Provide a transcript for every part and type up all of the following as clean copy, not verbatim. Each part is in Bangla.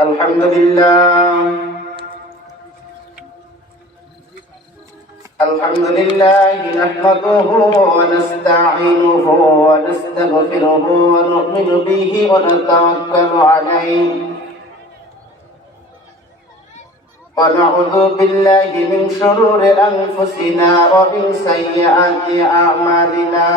الحمد لله نحمده ونستعينه ونستغفره ونؤمن به ونتوكل عليه ونعوذ بالله من شرور أنفسنا ومن سيئات أعمالنا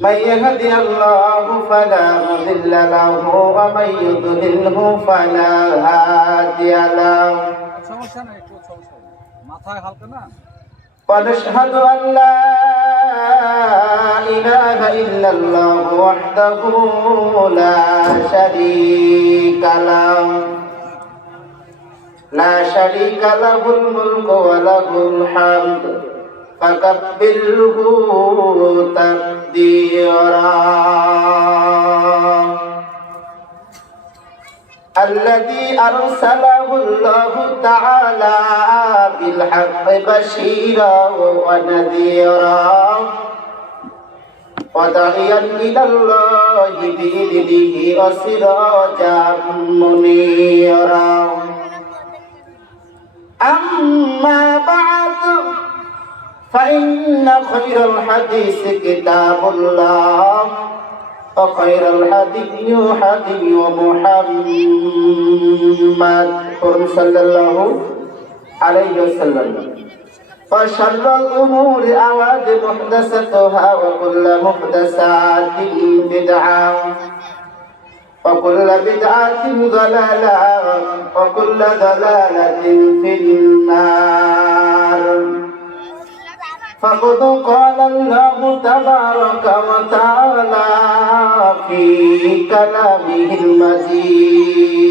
من يهدي الله فلا مضل له ومن يضلله فلا هادي له ونشهد أن لا إله إلا الله وحده لا شريك له له الملك وله الحمد فكبره تقديرا الذي أرسله الله تعالى بالحق بشيرا ونذيرا وداعيا إلى الله بإذنه وسراجا منيرا أما بعد فإن خير الحديث كتاب الله وخير الهدي هدي محمد صلى الله عليه وسلم وشر الأمور محدثاتها وكل محدثات بدعة وكل بدعة ضلالة وكل ضلالة في النار فقد قال الله تبارك وتعالى في كلامه المجيد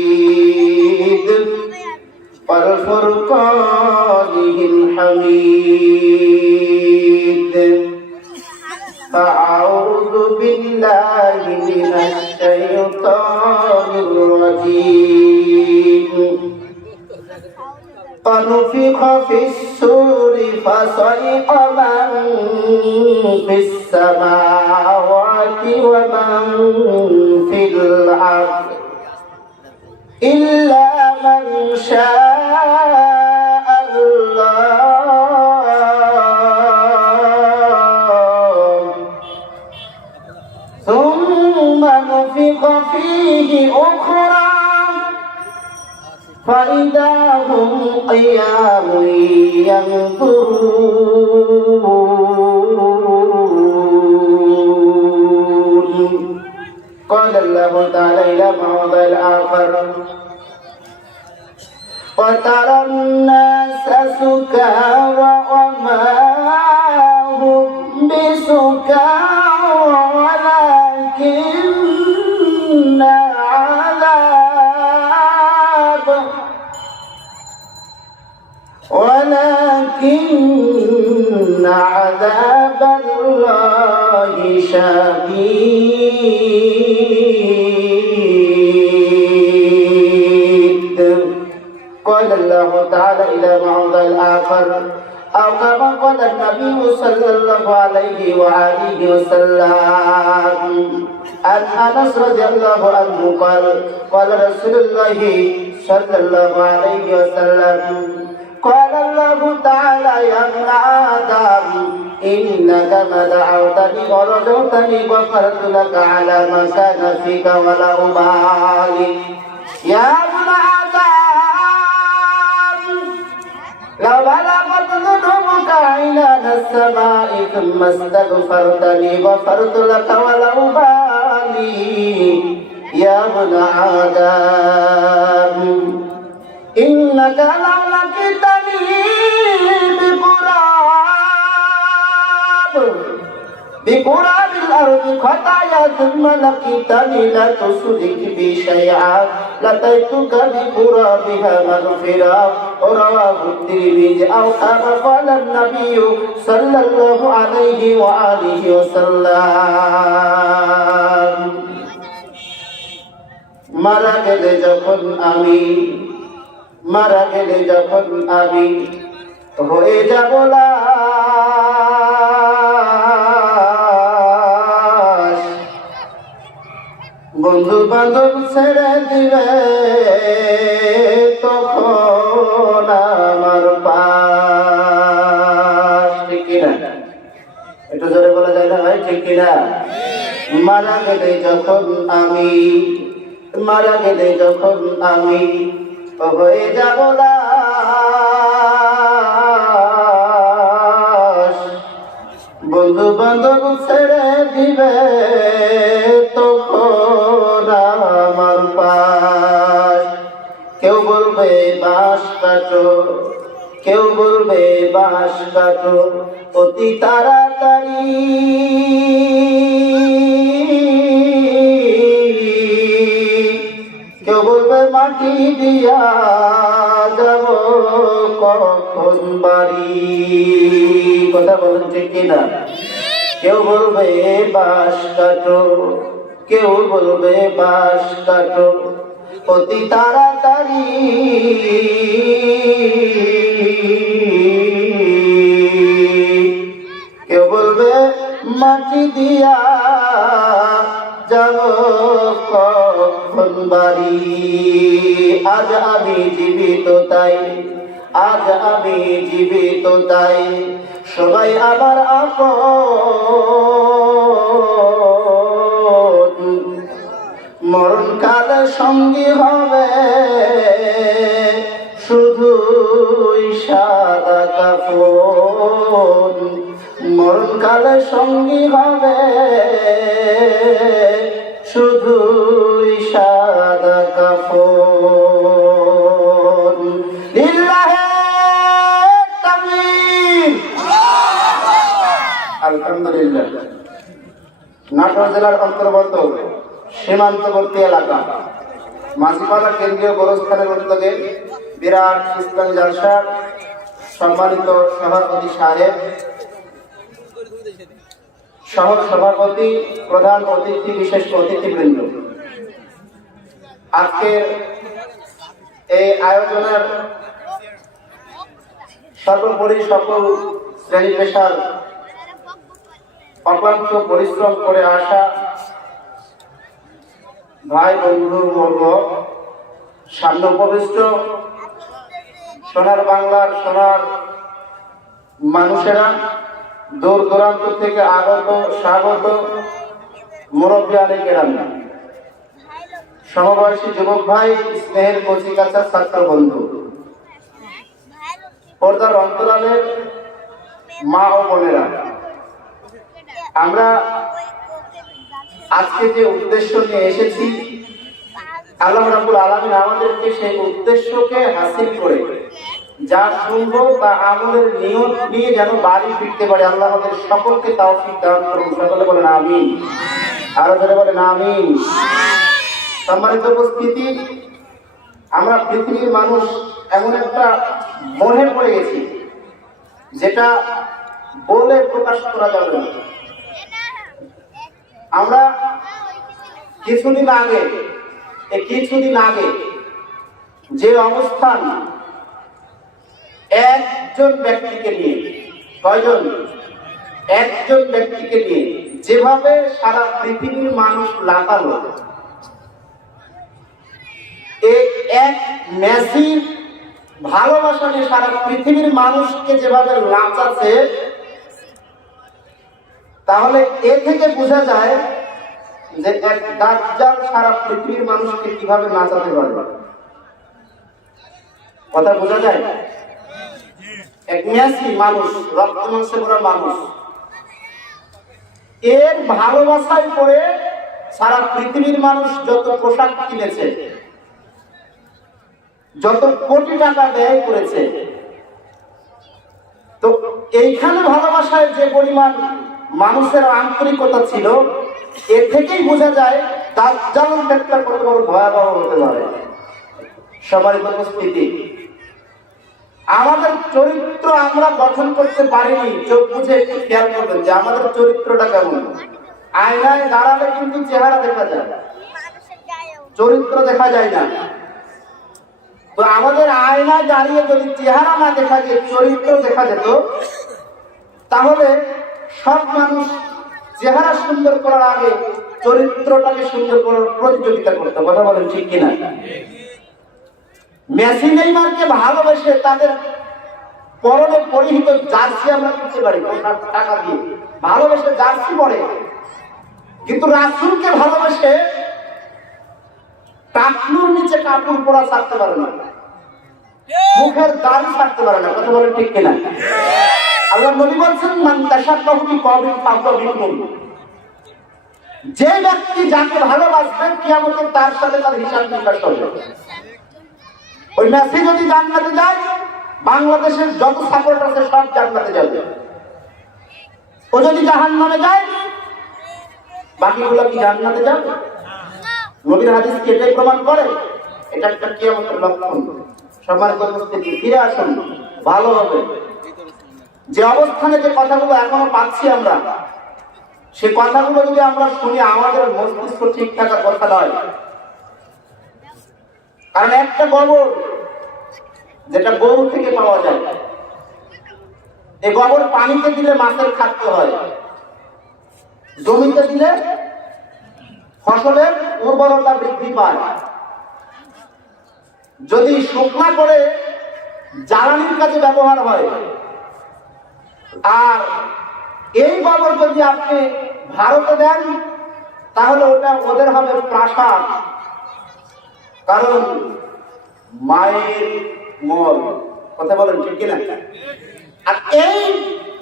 والفرقانه الحميد فأعوذ بالله من الشيطان الرجيم ونفخ في الصور فصعق من في السماوات ومن في الأرض إلا من شاء الله ثم نفخ فيه أخرى فإذا هم قيام ينظرون قال الله تعالى إلى موضع الآخر وترى الناس سكارى وما هم بسكارى ولكن عذاب الله شديد قال الله تعالى إلى موضع الآخر أو كما قال النبي صلى الله عليه وآله وسلم عن أنس رضي الله عنه قال قال رسول الله صلى الله عليه وسلم قال الله تعالى يا ابن آدم إنك ما دعوتني ورجوتني غفرت لك على ما كان فيك ولا أبالي يا ابن آدم لو بلغت ذنوبك عنان السماء ثم استغفرتني غفرت لك ولا أبالي يا ابن آدم إنك لو لقيتني بقراب الأرض خطايا ثم لقيتني لا تشرك بي شيئا لأتيتك بقرابها مغفرة رواه الترمذي أو كما قال النبي صلى الله عليه وآله وسلم মারা গেলে যখন আমি হয়ে যাব লাশ বন্ধু বান্ধব ছেড়ে দিবে তখন আমার পাশ, ঠিক কিনা? একটু জোরে বলা যায় না ভাই, ঠিক কিনা? মারা গেলে যখন আমি হয়ে যাব লাশ, বন্ধু বান্ধব ছেড়ে দিবে তখন আমার পাশ। কেউ বলবে বাঁশ কাটো, কেউ বলবে বাঁশ কাটো অতি তাড়াতাড়ি, কেউ বলবে মাটি দিয়া যাব কখন বাড়ি। কথা বলেন ঠিক কিনা? কেউ বলবে বাঁশ কাটো, কেউ বলবে বাঁশ কাটো অতি তাড়াতাড়ি, কেউ বলবে মাটি দিয়া যাব কখন বাড়ি। আজ আমি জীবিত তাই, আজ আমি জীবিত তাই সবাই আমার আপন, মরণকাল সঙ্গী হবে শুধু সাদা কাফন, মরণকাল সঙ্গী হবে শুধু সাদা কাফন। লিল্লাহে তাকবীর। আলহামদুলিল্লাহ। নাটোর জেলার অন্তর্গত সীমান্তবর্তী এলাকা মাঝিপাড়া কেন্দ্রীয় গোরস্থানের উদ্যোগে বিরাট ইসলামী জালসার সম্মানিত সভাপতি সাহেব, সহ সভাপতি, প্রধান অতিথি, বিশেষ অতিথিবৃন্দ, আজকের এই আয়োজনের সর্বোপরি সকল শ্রেণী পেশার অক্লান্ত পরিশ্রম করে আসা ভাই বন্ধু বর্গ, সামনে উপবিষ্ট সোনার বাংলার সোনার মানুষেরা, দূর দূরান্ত থেকে আগত স্বাগত মুরব্বিয়ানে কেরাম, সমবয়সী যুবক ভাই, স্নেহের কচিকাঁচা ছাত্র বন্ধু, পর্দার অন্তরালের মা ও বোনেরা, আমরা আজকে যে উদ্দেশ্য নিয়ে এসেছি, আল্লাহ রাব্বুল আলামিন আমাদেরকে সেই উদ্দেশ্যকে হাসিল করে যা শুনবো তা আমলের নিয়ত নিয়ে যেন বাড়ি ফিরতে পারে। আল্লাহ আমাদের সকলকে তৌফিক দান করুন। সকলে বলেন আমিন। আরো জোরে বলেন আমিন। সম্মানিত উপস্থিতি, আমরা পৃথিবীর মানুষ এমন একটা মনে পড়ে গেছি যেটা বলে প্রকাশ করা যাবে না। আমরা কিছুদিন আগে যে অবস্থান একজন ব্যক্তিকে নিয়ে, কয়জন? একজন ব্যক্তিকে নিয়ে যেভাবে সারা পৃথিবীর মানুষ লাগালো, এক মেসির ভালোবাসা নিয়ে সারা পৃথিবীর মানুষকে যেভাবে লাচাচ্ছে, তাহলে এ থেকে বোঝা যায় যে এক দাজ্জাল সারা পৃথিবীর মানুষকে কিভাবে নাচাতে পারবে। কথা বোঝা যায়? এক মেসি মানুষ, রক্ত মাংসে ভরা মানুষ, এর ভালোবাসায় পড়ে সারা পৃথিবীর মানুষ যত পোশাক কিনেছে, যত কোটি টাকা ব্যয় করেছে, তো এইখানে ভালোবাসায় যে পরিমাণ মানুষের আন্তরিকতা ছিল, এর থেকেই বোঝা যায় দাজ্জাল একটা কত বড় ভয়াবহ হতে পারে। সবার উপস্থিতি, আমাদের চরিত্র আমরা গঠন করতে পারিনি। চোখ বুঝে একটু খেয়াল করবেন যে আমাদের চরিত্রটা কেমন। আয়নায় দাঁড়ালে কিন্তু চেহারা দেখা যায়, চরিত্র দেখা যায় না। তো আমাদের আয়নায় দাঁড়িয়ে যদি চেহারা না দেখা যেত, চরিত্র দেখা যেত, তাহলে সব মানুষ চেহারা সুন্দর করার আগে চরিত্রটাকে সুন্দর করার প্রতিযোগিতা করতে। কথা বলেন ঠিক কিনা? মেসি নেইমারকে ভালোবেসে তাদের পরনে পরিহিত জার্সি আমরা কিনতে পারি টাকা দিয়ে, ভালোবেসে জার্সি পরে। কিন্তু রাসূলকে ভালোবেসে টাকনুর নিচে কাপড় পরা ছাড়তে পারে না, মুখের দাড়ি ছাড়তে পারে না। কথা বলেন ঠিক কিনা? আল্লাহ নবী বলছেন, মান তাশাব্বাহা বিকওমিন ফাহুয়া মিনহুম। যে ব্যক্তি যাকে ভালোবাসবে কিয়ামতে তার সাথে তার হিসাব নিকাশ হবে। ওই মেসি যদি জান্নাতে যায়, বাংলাদেশের যত সাপোর্ট আছে সব জান্নাতে যাবে। ও যদি জাহান্নামে যায়, বাকিগুলো কি জান্নাতে যাবে? নবীর হাদিস কি এটাই প্রমাণ করে? এটা একটা কিয়ামতের লক্ষণ। সম্মানিত উপস্থিতি, ফিরে আসুন, ভালো হবে। যে অবস্থানে যে কথাগুলো এখনো পাচ্ছি আমরা, সে কথাগুলো যদি আমরা শুনি, আমাদের মস্তিষ্ক ঠিক থাকার কথা নয়। কারণ একটা গোবর যেটা গরু থেকে পাওয়া যায়, এই গোবর পানিতে দিলে মাছের খাদ্য হয়, জমিতে দিলে ফসলের উর্বরতা বৃদ্ধি পায়। যদি শুকনা করে জ্বালানির কাজে ব্যবহার হয়, আর এই গোবর যদি আপনি ভারতে দেন, তাহলে ওটা ওদের হবে প্রাসাদ। কারণ মায়ের মল। কথা বলেন ঠিক কিনা? আর এই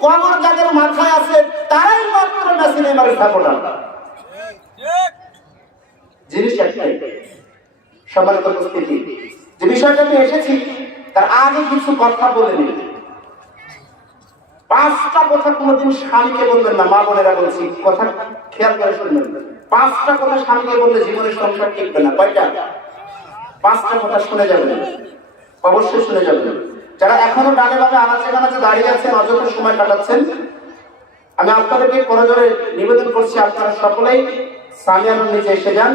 গোবর যাদের মাথায় আছে তারাই মাত্র মেসি নেইমারের সাপোর্টার। জিনিস একটাই। সম্মানিত উপস্থিতি, যে বিষয়টা আমি এসেছি তার আগে কিছু কথা বলে নিই। 5টা কথা কোনোদিন স্বামীকে বলবেন না। মা বোনেরা বলছি, কথা খেয়াল করে শুনবেন। 5টা কথা স্বামীকে বললে জীবনের সংসার টিকবে না। কয়টা? 5টা কথা শুনে যাবেন, অবশ্যই শুনে যাবেন। যারা এখনো ডানে বামে আনাচে কানাচে দাঁড়িয়ে আছেন, অযথা সময় কাটাচ্ছেন, আমি আপনাদেরকে করজোরে নিবেদন করছি, আপনারা সকলেই সামিয়ানার নিচে এসে যান।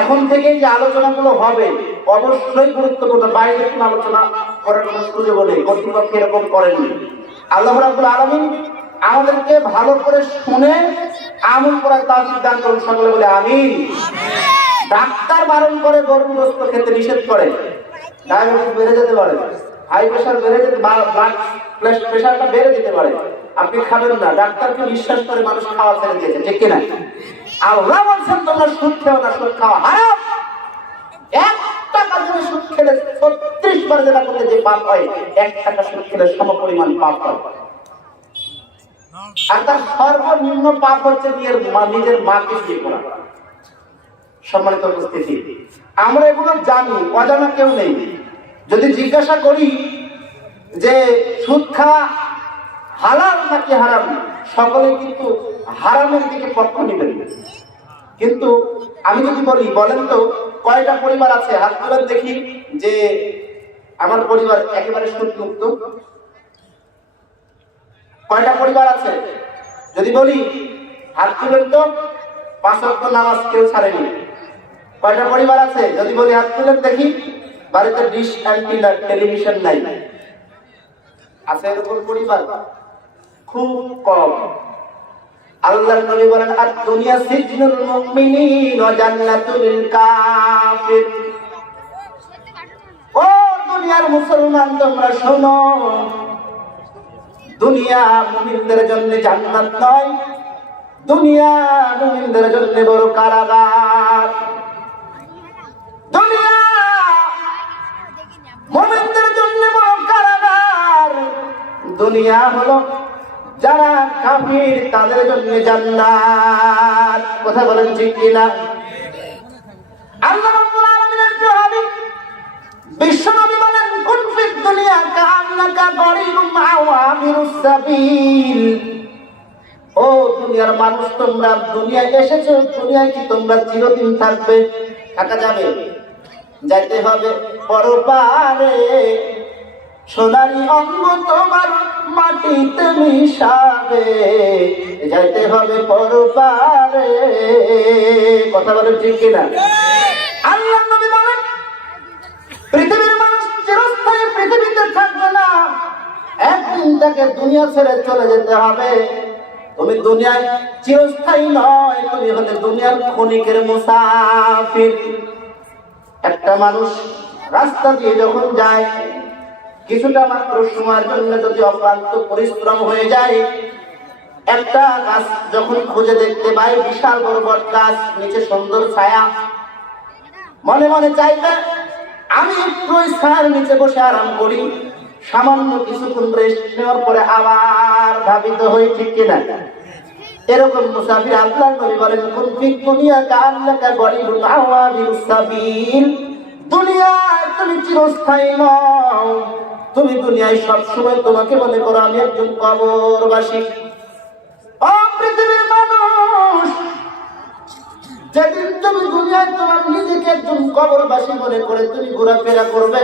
এখন থেকে যে আলোচনাগুলো হবে অবশ্যই গুরুত্বপূর্ণ। বাইরে কোনো আলোচনা করার কোনো সুযোগ নেই, কর্তৃপক্ষ এরকম করেনি। আল্লাহ রাব্বুল আলামিন আমাদেরকে ভালো করে শুনে আমল করার তৌফিক দান করুন। সকলে বলে আমিন। ডাক্তার বারণ করে গরুর গোশত খেতে নিষেধ করে, ডায়াবেটিস বেড়ে যেতে পারে, হাই প্রেশার বেড়ে যেতে, ব্লাড প্রেশারটা বেড়ে যেতে পারে, আপনি খাবেন না। ডাক্তারকে বিশ্বাস করে মানুষ খাওয়া ছেড়ে দিয়েছে, ঠিক কিনা? আল্লাহ বলছেন তোমরা সুদ খেও না, সুদ খাওয়া হারাম। 1 টাকা করে সুদ খেলে 36 বার যেটা করলে যে পাপ হয়, 1 টাকা সুদ খেলে সমপরিমাণ পাপ হয়। আর তার সর্বনিম্ন পাপ হচ্ছে নিজের মাকে বিয়ে করা। সম্মানিত উপস্থিতি, আমরা এগুলো জানি, অজানা কেউ নেই। যদি জিজ্ঞাসা করি যে সুদ খাওয়া হালাল নাকি হারাম, সকলে কিন্তু হারামের দিকে পক্ষ নেবেন। কিন্তু আমি যদি বলি, বলেন তো কয়টা পরিবার আছে, হাত তুলেন দেখি, যে আমার পরিবার একেবারে সুদ মুক্ত? কয়টা পরিবার আছে? যদি বলি হাত তুলেন তো, 5 ওয়াক্ত নামাজ কেউ ছাড়েনি। কয়টা পরিবার আছে? যদি বলি হাত তুলেন দেখি, বাড়িতে ডিশ অ্যান্টিনা টেলিভিশন নাই। আছে এরকম পরিবার? খুব কম। আল্লাহর নবী বলেন, আদ-দুনিয়া সিজনুল মুমিনিন ওয়া জান্নাতুল লিল কাফির। ও দুনিয়ার মুসলমান, তোমরা শোনো, দুনিয়া মুমিনদের জন্য জান্নাত নয়, দুনিয়া মুমিনদের জন্য বড় কারাগার। দুনিয়া মুমিনদের জন্য বড় কারাগার। দুনিয়া হলো যারা কাফির তাদের জন্য জান্নাত। কথা বলেন ঠিক কিনা? আল্লাহ রাব্বুল আলামিনের প্রিয় হাবিব বিশ্বনবী বলেন, কুন ফিদ দুনিয়া কাআন্নাকা গরিবুন আও আবিরুস সাবিল। ও দুনিয়ার মানুষ, তোমরা দুনিয়ায় এসেছো, দুনিয়ায় কি তোমরা চিরদিন থাকবে? থাকা যাবে? যাইতে হবে পরপারে। সোনারি অঙ্গ তোমার মাটিতে মিশাবে, যাইতে হবে পরপারে। কথা বলেন ঠিক কিনা? আল্লাহ নবী বলেন, পৃথিবীর মানুষ চিরস্থায়ী পৃথিবীতে থাকবে না, একদিন তাকে দুনিয়া ছেড়ে চলে যেতে হবে। তুমি দুনিয়ায় চিরস্থায়ী নয়, তুমি হলে দুনিয়ার ক্ষণিকের মুসাফির। একটা মানুষ রাস্তা দিয়ে যখন যায়, কিছুটা মাত্র সময়ের জন্য যদি অক্লান্ত পরিশ্রম হয়ে যায়, একটা গাছ যখন খুঁজে দেখতে পায়, বিশাল বড় বট গাছ, নিচে সুন্দর ছায়া, মনে মনে চাইবে আমি একটু ছায়ার নিচে বসে আরাম করি, সামান্য কিছুক্ষণ রেস্ট নেওয়ার পরে আবার ধাবিত হই, ঠিক কিনা? এরকম মুসাফির আল্লাহর নবী বলেন, কুন ফিদ দুনিয়া কাআন্নাকা গরিবুন আওয়াবিরুস সাবিল। দুনিয়ায় তুমি চিরস্থায়ী নও, তুমি দুনিয়ায় সবসময় তোমাকে মনে করো আমি একজন কবরবাসী। ও পৃথিবীর মানুষ, যেদিন তুমি দুনিয়ায় তোমার নিজেকে একজন কবরবাসী মনে করে তুমি ঘোরাফেরা করবে,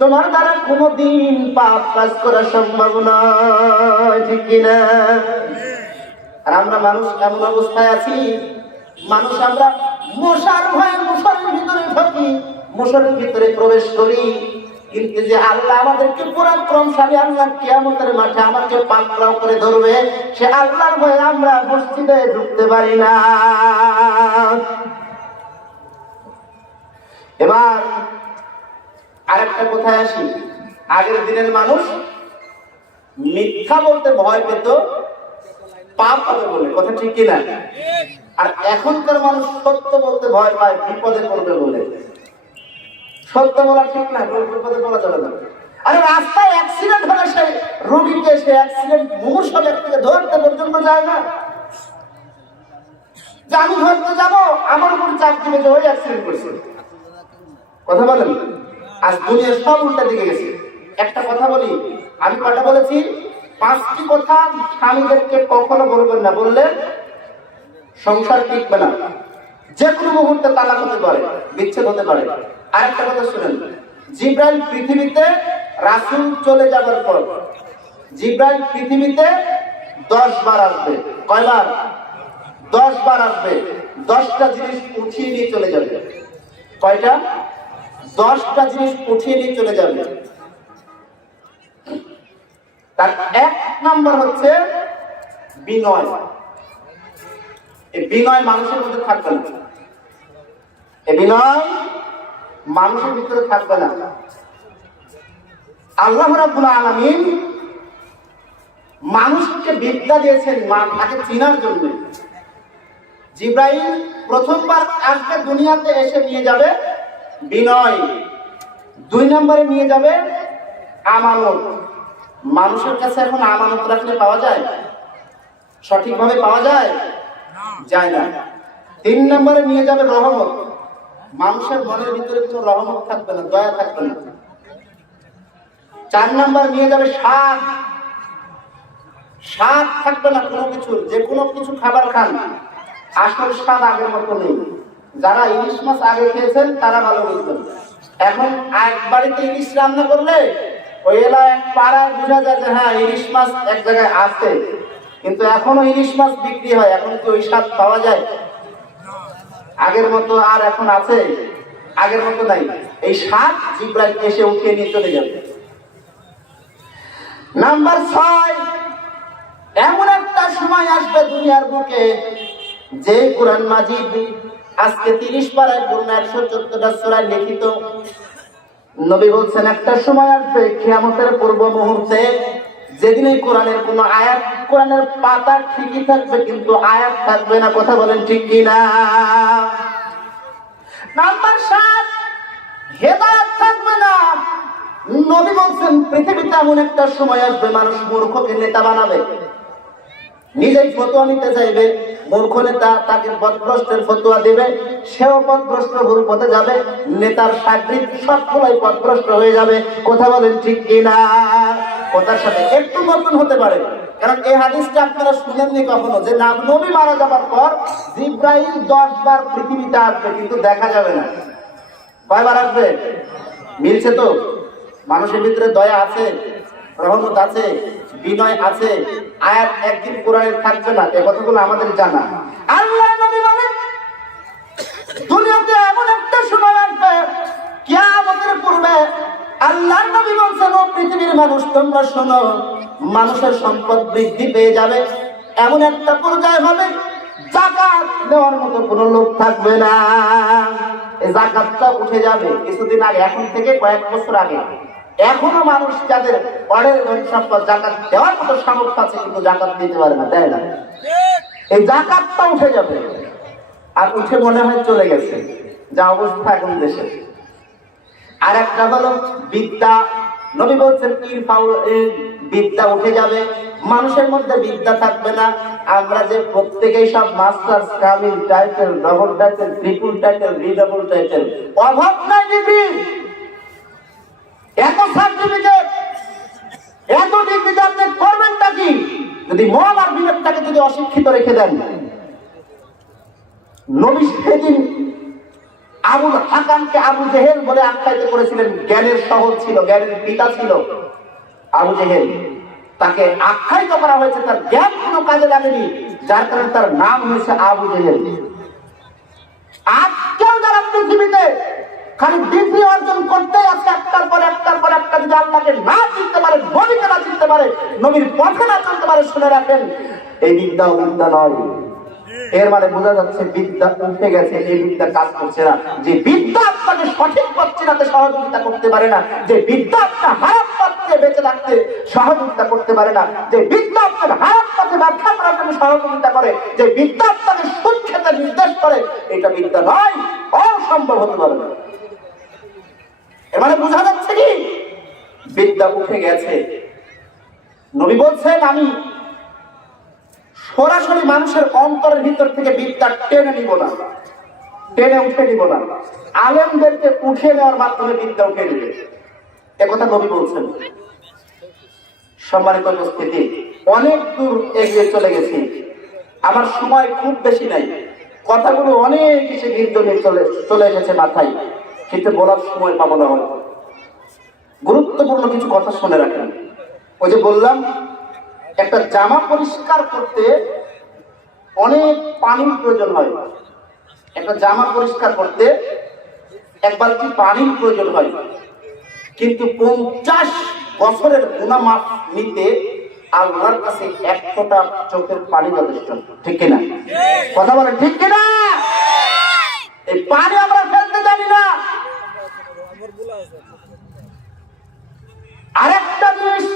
তোমার দ্বারা কোনোদিন পাপ কাজ করা সম্ভব নয়, ঠিক কিনা? আর আমরা মানুষ এমন অবস্থায় আছি, মানুষ আমরা মশার ভয়ে মশারের ভিতরে থাকি, মশারের ভিতরে প্রবেশ করি, কিন্তু যে আল্লাহ আমাদেরকে পরাক্রমশালী আল্লাহ কিয়ামতের মাঠে আমাকে পাকড়াও করে ধরবে, সে আল্লাহর ভয়ে আমরা মসজিদে ঢুকতে পারি না। এবার আরেকটা কথায় আসি, আগের দিনের মানুষ মিথ্যা বলতে ভয় পেত পাপ হবে বলে, কথা ঠিক কিনা? আর এখনকার মানুষ সত্য বলতে ভয় পায় বিপদে পড়বে বলে। সত্য বলা ঠিক না, বিপদে বলা যাবে না। আরে রাস্তায় অ্যাক্সিডেন্ট হলে সে রোগীকে সে অ্যাক্সিডেন্ট মুমূর্ষ ব্যক্তিকে ধরতে পর্যন্ত যায় না, যে আমি ধরতে যাবো আমার উপর চাপ দিবে যে ওই অ্যাক্সিডেন্ট করছে। কথা বলেন, আজ দুনিয়ার সব উল্টা দিকে গেছে। একটা কথা বলি, আমি কটা বলেছি? 5টি কথা স্বামীদেরকে কখনো বলবেন না, বললে সংসার টিকবে না, যে কোনো মুহূর্তে তালাক হতে পারে, বিচ্ছেদ হতে পারে। আরেকটা কথা শুনেন, জিব্রাইল পৃথিবীতে রাসূল চলে যাবার পর জিব্রাইল পৃথিবীতে 10 বার আসবে। কয়বার? 10 বার আসবে। 10টা জিনিস উঠিয়ে নিয়ে চলে যাবে। কয়টা? 10টা জিনিস উঠিয়ে নিয়ে চলে যাবে। তার 1 নাম্বার হচ্ছে বিনয়। এই বিনয় মানুষের মধ্যে থাকবে না, এই বিনয় মানুষের ভিতরে থাকবে না। আল্লাহ রাব্বুল আলামিন মানুষকে বিদ্যা দিয়েছেন তাকে চিনার জন্য। জিব্রাইল প্রথমবার আসবে দুনিয়াতে, এসে নিয়ে যাবে বিনয়। 2 নম্বরে নিয়ে যাবে আমানত। মানুষের কাছে এখন আমানত রাখলে পাওয়া যায়? সঠিকভাবে পাওয়া যায়? যায় না। 3 নম্বরে নিয়ে যাবে রহমত। মানুষের মনের ভিতরে কোনো রহমত থাকবে না, দয়া থাকবে না। 4 নম্বর নিয়ে যাবে স্বাদ। স্বাদ থাকবে না কোনো কিছু, যে কোনো কিছু খাবার খান, আসল স্বাদ আগের মতো নেই। যারা ইলিশ মাছ আগে খেয়েছেন তারা ভালো বুঝবেন। এখন এক বাড়িতে ইলিশ রান্না করলে ওই এলাকায় এক পাড়ায় বোঝা যায় যে হ্যাঁ ইলিশ মাছ এক জায়গায় আছে, কিন্তু এখনো ইলিশ মাছ বিক্রি হয়। এখন কি ওই স্বাদ পাওয়া যায়? আগের মতো আর এখন আছে? আগের মতো নাই। এই স্বাদ জিব্রাইল এসে উঠিয়ে নিয়ে চলে যাবে। নাম্বার 6, এমন একটা সময় আসবে দুনিয়ার বুকে যে কুরআন মাজিদ আজকে 30 পারায় পূর্ণ 114টা সূরায় লিখিত। নবী বলছেন একটা সময় আসবে কিয়ামতের পূর্ব মুহূর্তে, যেদিন এই কোরআনের কোনো আয়াত, কোরআনের পাতা ঠিকই থাকবে কিন্তু আয়াত থাকবে না। কথা বলেন ঠিক কিনা? নাম্বার 7, হেদায়েত থাকবে না। নবী বলছেন পৃথিবীতে এমন একটা সময় আসবে মানুষ মূর্খকে নেতা বানাবে, নিজেই ফতোয়া নিতে চাইবে। মূর্খ নেতা তাকে পথভ্রষ্টের ফতোয়া দিবে, সেও পথভ্রষ্ট ভুল পথে যাবে, নেতার সাগরিদ সবগুলোই পথভ্রষ্ট হয়ে যাবে। কথা বলেন ঠিক কিনা? কথার সাথে একটু নতুন হতে পারে, কারণ এই হাদিসটা আপনারা শুনেননি কখনো যে নবী মারা যাবার পর জিব্রাইল 10 বার পৃথিবীতে আসবে, কিন্তু দেখা যাবে না। কয়বার আসবে? মিলছে তো? মানুষের ভিতরে দয়া আছে, রহমত আছে, বিনয় আছে। আয়াত একদিন কোরআনে থাকবে না, এই কথাগুলো আমাদের জানা। আল্লাহ নবী বলেন দুনিয়াতে এমন একটা সময় আসবে কিয়ামতের পূর্বে, আল্লাহ নবী বলছেন ও পৃথিবীর মানুষ তোমরা শোনো, মানুষের সম্পদ বৃদ্ধি পেয়ে যাবে, এমন একটা পর্যায়ে হবে যাকাত দেওয়ার মতো কোনো লোক থাকবে না। এই যাকাতটা উঠে যাবে কিছুদিন আগে, এখন থেকে কয়েক বছর আগে। এখনো মানুষ যাদের পরের ধন সম্পদ যাকাত দেওয়ার মতো সামর্থ্য আছে কিন্তু যাকাত দিতে পারে না, দেয় না। এই যাকাতটা উঠে যাবে, আর উঠে মনে হয় চলে গেছে, যা অবস্থা এখন দেশে। আর একটা হলো বিদ্যা। নবী বলছেন বিদ্যা উঠে যাবে, মানুষের মধ্যে বিদ্যা থাকবে না। আমরা যে প্রত্যেকেই সব মাস্টার্স, কামিল, title, double title, triple title, রিডবল টাইটেল, অভাব নাই ডিগ্রি, এত সার্টিফিকেট, এত ডিগ্রিতে আপনি করবেনটা কি যদি মন আর বিবেকটাকে যদি অশিক্ষিত রেখে দেন? নবী সেদিন আবুল হাকামকে আবু জেহেল বলে আখ্যায়িত করেছিলেন। জ্ঞানের শহর ছিল, জ্ঞানের পিতা ছিল আবু জেহেল। তাকে আখ্যায়িত করা হয়েছে, তার জ্ঞান কোনো কাজে লাগেনি, যার কারণে তার নাম হয়েছে আবু জেহেল। আজকেও যারা পৃথিবীতে খালি ডিগ্রি অর্জন করতে আছে, একটার পর একটা, যদি আল্লাহকে না চিনতে পারে, নবীকে না চিনতে পারে, নবীর পথে না চলতে পারে, শুনে রাখেন এই বিদ্যা বিদ্যা নয়। এর মানে বোঝা যাচ্ছে বিদ্যা উঠে গেছে, এই বিদ্যা কাজ করছে না। যে বিদ্যা আপনাকে সঠিক পথ চেনাতে সহযোগিতা করতে পারে না, যে বিদ্যা আপনার হারাম পথে বেঁচে থাকতে সহযোগিতা করতে পারে না, যে বিদ্যা আপনার হারাম পথে ব্যবসা করার জন্য সহযোগিতা করে, যে বিদ্যা আপনাকে সুদ খেতে নির্দেশ করে, এটা বিদ্যা নয়, অসম্ভব হতে পারে না। এর মানে বোঝা যাচ্ছে কি বিদ্যা উঠে গেছে। নবী বলছেন আমি সরাসরি মানুষের অন্তরের ভিতর থেকে বিদ্যা টেনে নিব না, টেনে উঠে নিব না, আলেমদেরকে উঠে নেওয়ার মাধ্যমে বিদ্যা উঠে নেবে, একথা নবী বলছেন। সম্মানিত উপস্থিতি, অনেক দূর এগিয়ে চলে গেছি, আমার সময় খুব বেশি নাই, কথাগুলো অনেক কিছু নির্দনে চলে এসেছে মাথায়, কিন্তু বলার সময় পাবো না। গুরুত্বপূর্ণ কিছু কথা শুনে রাখেন। ওই যে বললাম একটা জামা পরিষ্কার করতে অনেক পানির প্রয়োজন হয়, একটা জামা পরিষ্কার করতে এক বালতি পানির প্রয়োজন হয়, কিন্তু 50 বছরের গুনাহ মাফ নিতে আল্লাহর কাছে 1 ফোঁটা চোখের পানি যথেষ্ট। ঠিক কিনা? কথা বলেন ঠিক কিনা? এই পানি আমরা ফেলতে জানি না। আরেকটা জিনিস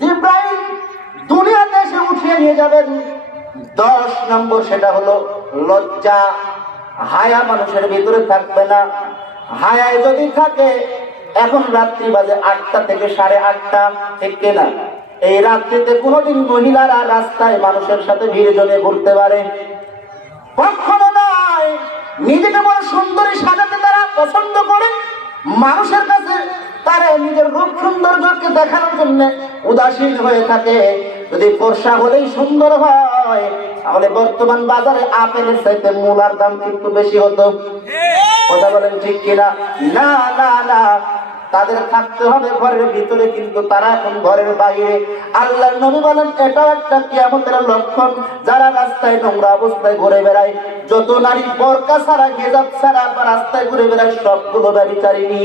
জিবরাইল দুনিয়াতে এসে উঠিয়ে নিয়ে যাবেন 10 নম্বর, সেটা হলো লজ্জা। হায়া মানুষের ভিতরে থাকবে না। হায়ায় যদি থাকে, এখন রাত্রি বাজে 8টা থেকে 8:30, ঠিক কিনা? এই রাত্রিতে কোনোদিন মহিলারা রাস্তায় মানুষের সাথে ভিড় জমিয়ে ঘুরতে পারে? কখনো নয়। নিজেকে বড় সুন্দরী সাজাতে তারা পছন্দ করে, মানুষের কাছে তারা নিজের রূপ সৌন্দর্যকে দেখানোর জন্য উদাসীন হয়ে থাকে। যদি ফর্সা হলেই সুন্দর হয়, তাহলে বর্তমান বাজারে আপেলের চাইতে মূলার দাম কিন্তু বেশি হতো। কথা বলেন ঠিক কিনা? না না না, তাদের থাকতে হবে ঘরের ভিতরে, কিন্তু তারা এখন ঘরের বাইরে। আল্লাহর নবী বলেন এটাও একটা কিয়ামতের লক্ষণ। যারা রাস্তায় নোংরা অবস্থায় ঘুরে বেড়ায়, যত নারী বোরকা ছাড়া, হিজাব ছাড়া রাস্তায় ঘুরে বেড়ায়, সবগুলো ব্যভিচারিণী।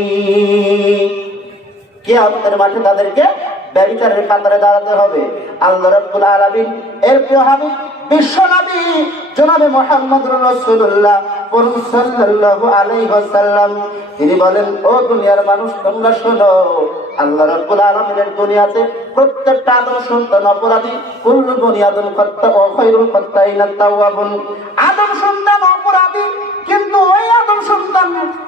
কিয়ামতের মাঠে তাদেরকে ব্যভিচারের কাতারে দাঁড়াতে হবে। আল্লাহ রাব্বুল আলামিন এর প্রিয় হাবিব বিশ্ব নবী জনাবে মুহাম্মদুর রাসূলুল্লাহ সাল্লাল্লাহু আলাইহি ওয়াসাল্লাম তিনি বলেন, ও দুনিয়ার মানুষ তোমরা শোনো, আল্লাহ রাব্বুল আলামিনের দুনিয়াতে প্রত্যেকটা আদম সন্তান অপরাধী। কুল্লু বনি আদম খাত্তা ওয়া খায়রুল খাত্তাইনা তাওয়াবুন। আদম সন্তান অপরাধী, কিন্তু ওই আদম সন্তান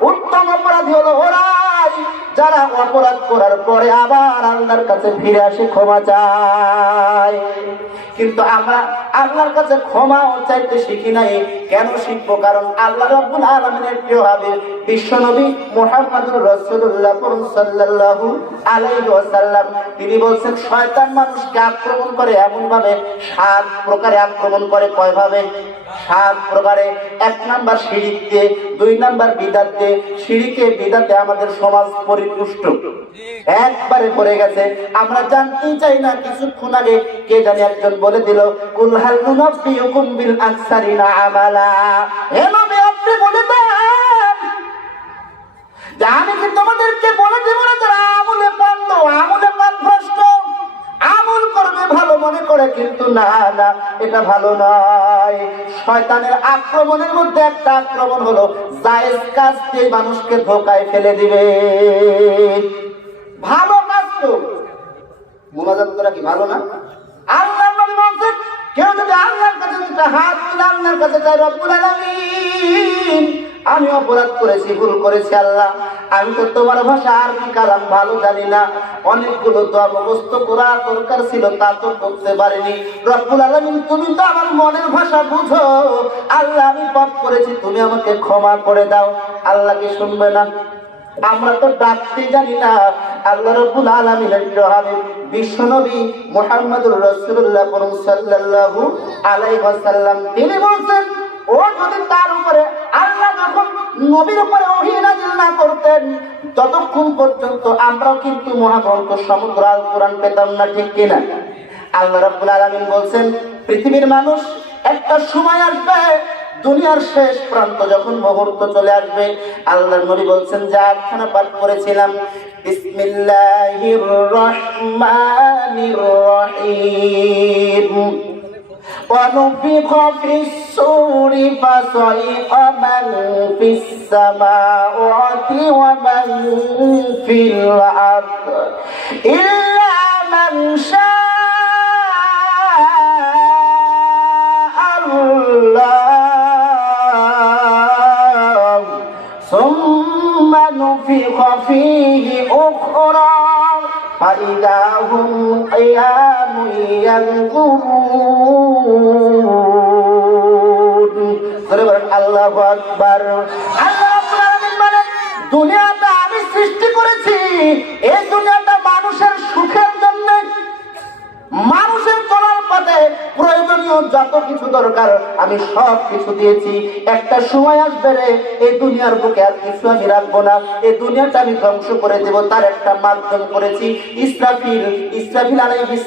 উত্তম অপরাধী হলো ওরাই যারা অপরাধ করার পরে আবার আল্লাহর কাছে ফিরে আসে, ক্ষমা চায়। কিন্তু আমরা আল্লাহর কাছে ক্ষমা চাইতে শিখি নাই। কেন শিখবো? কারণ আল্লাহ রাব্বুল আলামিনের প্রিয় হাবিব বিশ্বনবী মুহাম্মদুর রাসূলুল্লাহ সাল্লাল্লাহু আলাইহি ওয়াসাল্লাম তিনি বলেন, শয়তান মানুষকে আক্রমণ করে এমন ভাবে 7 প্রকারে আক্রমণ করে। কয় ভাবে? 7 প্রকারে। 1 নাম্বার শিরক দিয়ে, 2 নাম্বার বিদআত দিয়ে। শিরকে বিদআতে আমাদের সমাজ পরিপুষ্ট, একবারে পড়ে গেছে। আমরা জানতেই চাই না। কিছুক্ষণ আগে কে জানি একজন বলে দিল, কুল হাল নুনাব্বিউকুম বিল আকসারিনা আমালা। হে নবী, আপনি বলে দেন যে আমি কি তোমাদেরকে বলে দেব না যারা আমলে পান্দ, আমলে পথভ্রষ্ট, আমল করবে ভালো মনে করে, কিন্তু না না, এটা ভালো নয়। শয়তানের আক্রমণের মধ্যে একটা আক্রমণ হলো জায়েজ কাজ দিয়ে মানুষকে ধোঁকায় ফেলে দিবে। ভালো কাজ তো মুনাজাত করা কি ভালো না? আল্লাহ নবী বলেন, কেউ যদি আল্লাহর কাছে দুটো হাত তুলে আল্লাহর কাছে চায়, রব্বুল আলামিন আমি অপরাধ করেছি, ভুল করেছি আল্লাহ, আমি তো তোমার ভাষা আরবি কালাম ভালো জানি না, অনেকগুলো দোয়া মুখস্থ করা দরকার ছিল, তা তো করতে পারিনি, রব্বুল আলামিন তুমি তো আমার মনের ভাষা বুঝো, আল্লাহ আমি পাপ করেছি, তুমি আমাকে ক্ষমা করে দাও। আল্লাহ কি শুনবে না? আমরা তো ডাকতে জানি না। আল্লাহ রাব্বুল আলামিনের হাবিব বিশ্বনবী মুহাম্মদুর রাসূলুল্লাহ সাল্লাল্লাহু আলাইহি ওয়াসাল্লাম তিনি বলেন, ও যদি তার উপরে আল্লাহ যখন নবীর উপরে ওহী নাযিল না করতেন, ততক্ষণ পর্যন্ত আমরাও কিন্তু মহাগ্রন্থ সমগ্র আল কোরআন পেতাম না, ঠিক কিনা? আল্লাহ রাব্বুল আলামিন বলেন, পৃথিবীর মানুষ একটা সময় আসবে, দুনিয়ার শেষ প্রান্ত যখন মুহূর্ত চলে আসবে, আল্লাহর নবী বলছেন যে আয়াতখানা পাঠ করেছিলাম, বিসমিল্লাহির রহমানির রহিম, ونفخ في الصور فصعق من في السماوات ومن في الأرض إلا من شاء الله ثم نفخ فيه أخرى فإذا هم قيام ينظرون। আল্লাহু আকবার। আল্লাহ রাব্বুল আলামিন বলেন, দুনিয়াটা আমি সৃষ্টি করেছি, এই দুনিয়াটা মানুষের সুখের জন্য, মানুষের চলার পথে প্রয়োজনীয় যত কিছু দরকার আমি সব কিছু দিয়েছি। একটা সময় আসবে রে, এই দুনিয়ার বুকে আর কিছু আমি রাখবো না, এই দুনিয়াটা আমি ধ্বংস করে দেব। তার একটা মাধ্যম করেছি ইসরাফিল। ইসরাফিল আলাইহিস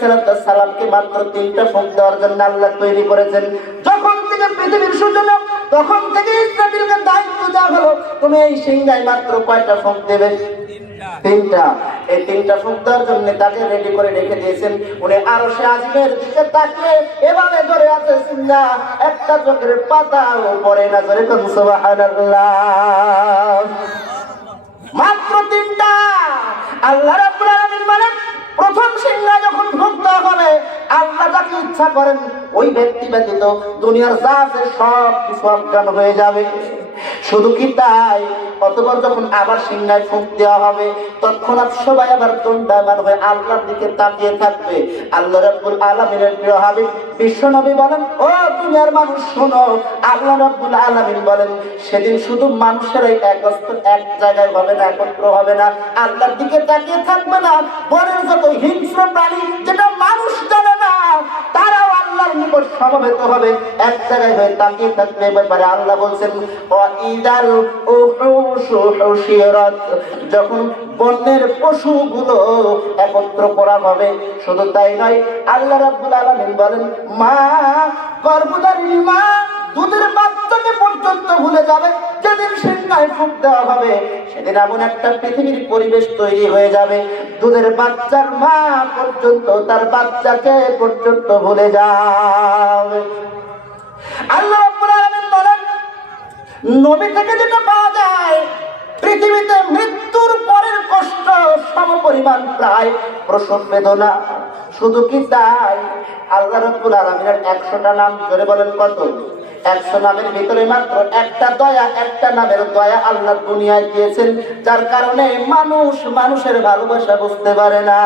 সালামকে মাত্র 3টা ফুঁক দেওয়ার জন্য আল্লাহ তৈরি করেছেন। যখন থেকে পৃথিবীর সূচনা, তখন থেকে ইসরাফিলকে দায়িত্ব দেওয়া হলো, তুমি এই সিংহায় মাত্র কয়টা ফুঁক দেবে? 3টা। এই 3টা ফুঁক দেওয়ার জন্য তাকে রেডি করে রেখে দিয়েছেন। উনি আরশে আজিমের দিকে তাকিয়ে এভাবে ধরে আছে সিংহা, একটা চোখের পাতাও পড়ে না, ধরে কোন সুবহানাল্লাহ। মাত্র 3টা। আল্লাহ রাব্বুল আলামিন বলেন, প্রথম সিংহা যখন ফুঁক দেওয়া হবে, আল্লাহ যাকে ইচ্ছা করেন ওই ব্যক্তি ব্যতীত দুনিয়ার যা আছে সব কিছু অজ্ঞান হয়ে যাবে। শুধু কি তাই, অতঃপর যখন আবার সিংহায় ফুঁক দেওয়া হবে, তৎক্ষণাৎ সবাই আবার দণ্ডায়মান হয়ে আল্লাহর দিকে তাকিয়ে থাকবে। আল্লাহ রাব্বুল আলামিনের প্রিয় হাবিব বিশ্বনবী বলেন, ও দুনিয়ার মানুষ শোনো, আল্লাহ রাব্বুল আলামিন বলেন, সেদিন শুধু মানুষেরাই এক জায়গায় হবে না, একত্র হবে না, আল্লাহর দিকে তাকিয়ে থাকবে না, বনের যত হিংস্র প্রাণী যেটা মানুষ জানে না, তারাও আল্লাহর নিকট সমবেত হবে, এক জায়গায় হয়ে তাকিয়ে থাকবে। ব্যাপারে আল্লাহ বলছেন, ওয়াইদাল উহুশু হুশিরাত, যখন বনের পশুগুলো একত্র করা হবে। শুধু তাই নয়, আল্লাহ রাব্বুল আলামিন বলেন, মা গর্ভধারিণী মা দুধের বাচ্চাকে পর্যন্ত ভুলে যাবে। যেদিন সিংহায় ফুঁক দেওয়া হবে, সেদিন এমন একটা পৃথিবীর পরিবেশ তৈরি হয়ে যাবে, দুধের বাচ্চার মা পর্যন্ত তার বাচ্চাকে পর্যন্ত ভুলে যাবে। আল্লাহ রাব্বুল আলামিন বলেন, নবী থেকে যেটা পাওয়া যায়, পৃথিবীতে মৃত্যুর পরের কষ্ট সমপরিমাণ প্রায় প্রসব বেদনা। শুধু কি তাই, আল্লাহ রাব্বুল আলামিনের 100টা নাম, ধরে বলেন কত? 100 নামের ভিতরে মাত্র একটা দয়া, একটা নামের দয়া আল্লাহ দুনিয়ায় দিয়েছেন, যার কারণে মানুষ মানুষের ভালোবাসা বুঝতে পারে না।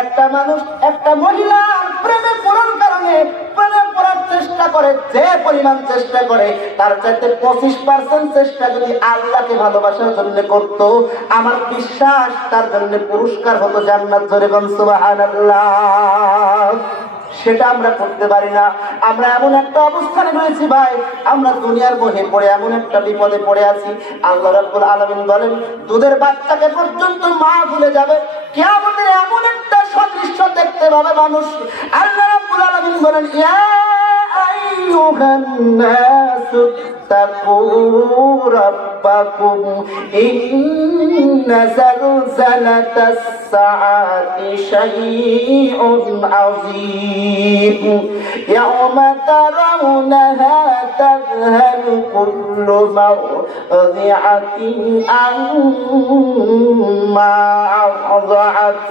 একটা মানুষ একটা মহিলার প্রেমে পড়ার কারণে প্রেমে পড়ার চেষ্টা করে, যে পরিমাণ চেষ্টা করে তার চাইতে 25% চেষ্টা যদি আল্লাহকে ভালোবাসার জন্য করত, আমার বিশ্বাস তার জন্য পুরস্কার হতো জান্নাত। জোরে বলেন সুবহানাল্লাহ। সেটা আমরা করতে পারি না। আমরা এমন একটা অবস্থানে রয়েছি ভাই, আমরা দুনিয়ার মোহে পড়ে এমন একটা বিপদে পড়ে আছি। আল্লাহ রাব্বুল আলামিন বলেন, দুধের বাচ্চাকে পর্যন্ত মা ভুলে যাবে, কিয়ামতের এমন একটা সদৃশ্য দেখতে পাবে মানুষ। আল্লাহ রাব্বুল আলামিন বলেন, ইয়া আইয়ুহান নাসু তাকু ربكم إن زلزلة الساعة شيء عظيم يوم ترونها تذهل كل مرضعة عما أرضعت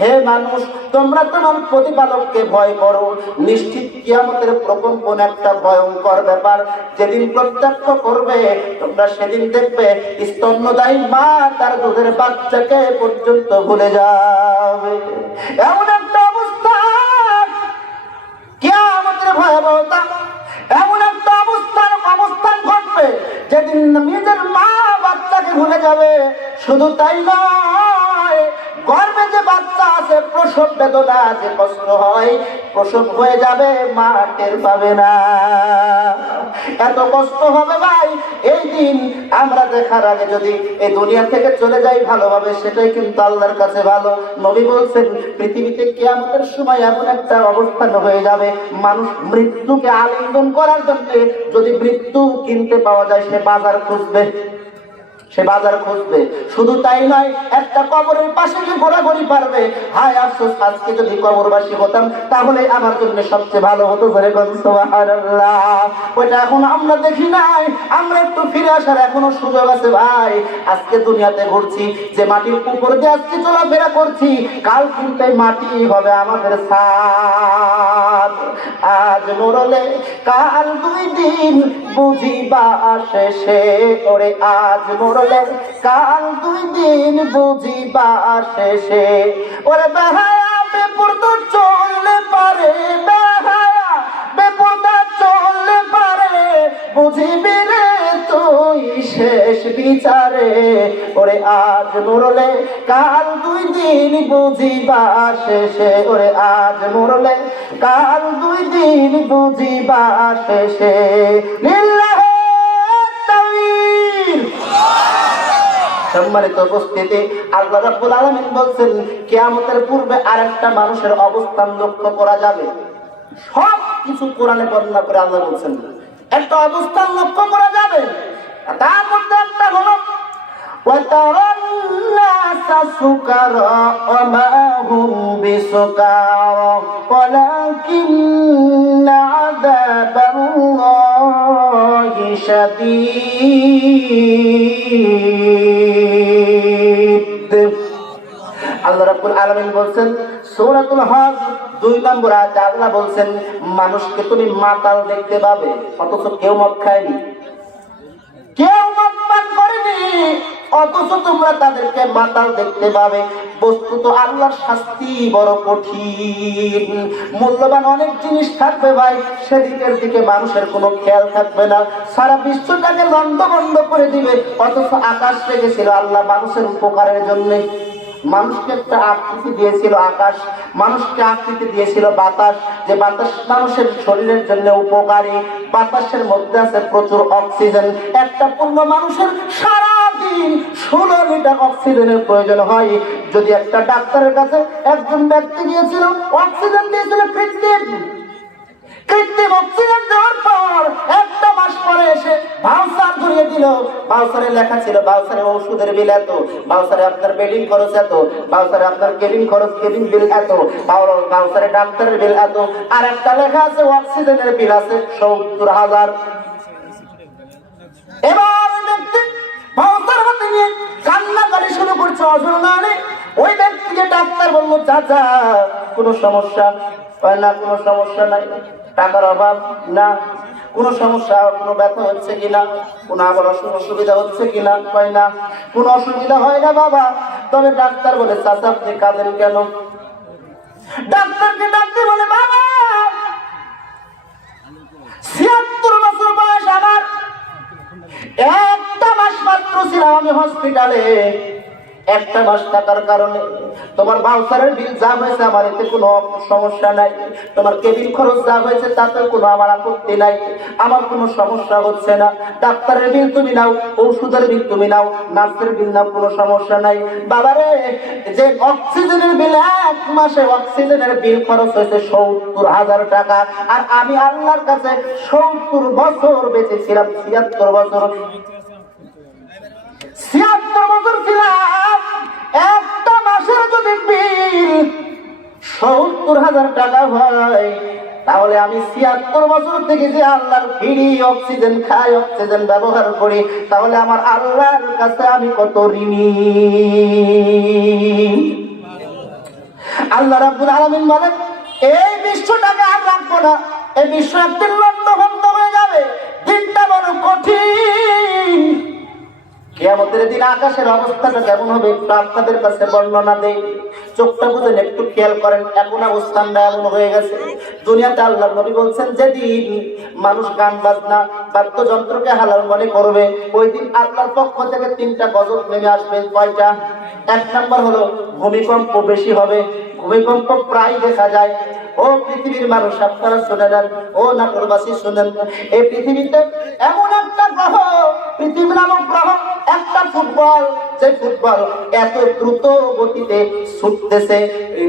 হে মানুষ তোমরা তোমার প্রতিপালককে ভয় করো নিশ্চিত কিয়ামতের প্রকম্পন একটা ভয়ঙ্কর ব্যাপার যেদিন প্রত্যক্ষ করবে তোমরা সেদিন দেখবে স্তন্যদায়ী মা তার দুধের বাচ্চাকে পর্যন্ত ভুলে যাবে এমন একটা অবস্থা কিয়ামতের ভয়াবহতা এমন একটা অবস্থান ঘটবে যেদিন নিজের মা বাচ্চাকে ভুলে যাবে শুধু তাই নয় গর্ভে যে বাচ্চা আছে প্রসব বেদনা যে কষ্ট হয় প্রসব হয়ে যাবে মা টের পাবে না এত কষ্ট হবে ভাই এই দিন আমরা দেখার আগে যদি এই দুনিয়া থেকে চলে যাই ভালোভাবে সেটাই কিন্তু আল্লাহর কাছে ভালো নবী বলছেন পৃথিবীতে কিয়ামতের সময় এমন একটা অবস্থান হয়ে যাবে মানুষ মৃত্যুকে আলিঙ্গন করার জন্য যদি মৃত্যু কিনতে পাওয়া যায় সে বাজার খুঁজবে শুধু তাই নয় একটা কবরের পাশে গিয়ে ঘোরাঘুরি পারবে হায় আফসোস আজকে যদি কবরবাসী হতাম তাহলে আমার জন্য সবচেয়ে ভালো হতো সুবহানাল্লাহ ওইটা এখন আমরা দেখি নাই আমরা একটু ফিরে আসার এখনো সুযোগ আছে ভাই আজকে দুনিয়াতে ঘুরছি যে মাটির উপর দিয়ে আজকে চলাফেরা করছি কাল কিন্তু মাটি হবে আমাদের ছাদ আজ মরলে কাল 2 দিন বুঝিবা শেষে ওরে আজ মরলে কাল 2 দিন বুঝিবা শেষে ওরে বেহায়া বেপরদা চললে পারে বেহায়া বেপরদা চললে পারে বুঝিবি রে তুই শেষ বিচারে ওরে আজ মরলে কাল 2 দিন বুঝিবা শেষে ওরে আজ মরলে কাল 2 দিন বুঝিবা শেষে লিল্লাহি তাকবীর সম্মানিত উপস্থিতি আল্লাহ রাব্বুল আলামিন বলছেন কিয়ামতের পূর্বে আরেকটা মানুষের অবস্থান লক্ষ্য করা যাবে সব কিছু কোরআনে বর্ণনা করে আল্লাহ বলছেন একটা অবস্থান লক্ষ্য করা যাবে তার মধ্যে একটা হলো وَتَرَى النَّاسَ سُكَارَى وَمَا هُمْ بِسُكَارَى وَلَكِنَّ عَذَابَ اللَّهِ شَدِيدٌ আল্লাহ রাব্বুল আলামিন বলছেন সূরাতুল হজ 2 নম্বর আয়াতে আল্লাহ বলছেন মানুষকে তুমি মাতাল দেখতে পাবে অথচ কেউ মদ খায়নি কেউ মদ পান করেনি অথচ তোমরা তাদেরকে মাতাল দেখতে পাবে বস্তুত আল্লাহর শাস্তি বড় কঠিন মূল্যবান অনেক জিনিস থাকবে ভাই সেদিকের দিকে মানুষের কোনো খেয়াল থাকবে না সারা বিশ্বটাকে লন্ডভন্ড করে দিবে অথচ আকাশ রেখেছিল আল্লাহ মানুষের উপকারের জন্য মানুষকে একটা আকৃতি দিয়েছিল আকাশ মানুষকে আকৃতি দিয়েছিল বাতাস যে বাতাস মানুষের শরীরের জন্য উপকারী বাতাসের মধ্যে আছে প্রচুর অক্সিজেন একটা পূর্ণ মানুষের সারাদিন 16 লিটার অক্সিজেনের প্রয়োজন হয় যদি একটা ডাক্তারের কাছে একজন ব্যক্তি গিয়েছিল অক্সিজেন দিয়েছিল কৃত্রিম অক্সিজেন দেওয়ার পর একটা মাস পরে এসে ভাউচার ধরিয়ে দিল ভাউচারে লেখা ছিল ভাউচারে ওষুধের বিল এত ভাউচারে আপনার বেডিং খরচ এত ভাউচারে আপনার কেবিন খরচ কেবিন বিল এত ভাউচারে ডাক্তারের বিল এত আর একটা লেখা আছে অক্সিজেনের বিল আছে 70,000 এবার ওই ব্যক্তি ভাউচার হাতে নিয়ে কান্নাকাটি শুরু করছে অসুবিধা ওই ব্যক্তিকে ডাক্তার বলল চাচা কোনো সমস্যা হয় না কোনো সমস্যা নাই টাকার অভাব না কোনো সমস্যা কোনো ব্যথা হচ্ছে কিনা কোনো আবার অসুবিধা হচ্ছে কিনা হয় না কোনো অসুবিধা হয় না বাবা তবে ডাক্তার বলে চাচা আপনি কাঁদেন কেন ডাক্তারকে ডাক্তার বলে বাবা 76 বছর বয়স আমার একটা মাস মাত্র ছিলাম আমি হসপিটালে একটা মাস থাকার কারণে তোমার ভাউচারের বিল যা হয়েছে আমার এতে কোনো সমস্যা নাই তোমার কেবিন খরচ যা হয়েছে তাতে কোনো আমার আপত্তি নাই আমার কোনো সমস্যা হচ্ছে না ডাক্তারের বিল তুমি নাও ওষুধের বিল তুমি নাও নার্সের বিল নাও কোনো সমস্যা নাই বাবারে যে অক্সিজেনের বিল এক মাসে অক্সিজেনের বিল খরচ হয়েছে 70,000 টাকা আর আমি আল্লাহর কাছে 70 বছর বেঁচে ছিলাম 76 বছর বছর ছিলাম, একটা মাসের যদি বিল ৭০,০০০ টাকা হয়, তাহলে আমি ৭৬ বছর থেকে যে আল্লাহর ফ্রি অক্সিজেন খাই, অক্সিজেন ব্যবহার করি, তাহলে আমার আল্লাহর কাছে আমি কত ঋণী। আল্লাহ রাব্বুল আলামিন বলেন, এই বিশ্বটাকে আর রাখবো না, এই বিশ্ব একদিন লন্ডভন্ড হয়ে যাবে, দিনটা বড় কঠিন। কিয়ামতের দিন আকাশের অবস্থাটা কেমন হবে একটু আপনাদের কাছে বর্ণনা দেই, চোখটা বুঝেন, একটু খেয়াল করেন। এখন অবস্থানটা এমন হয়ে গেছে, দুনিয়াতে আল্লাহর নবী বলছেন যেদিন মানুষ গান বাজনা বাদ্যযন্ত্রকে হালাল মনে করবে, ওই দিন আল্লাহর পক্ষ থেকে 3টা গজব নেমে আসবে। কয়টা? 1 নম্বর হলো ভূমিকম্প বেশি হবে, ভূমিকম্প প্রায় দেখা যায়। ও পৃথিবীর মানুষ আপনারা শুনে নেন, ও নাটোরবাসী শুনেন, এই পৃথিবীতে এমন একটা গ্রহ, পৃথিবী নামক গ্রহ, একটা ফুটবল, যে ফুটবল এত দ্রুত গতিতে ছুটতেছে,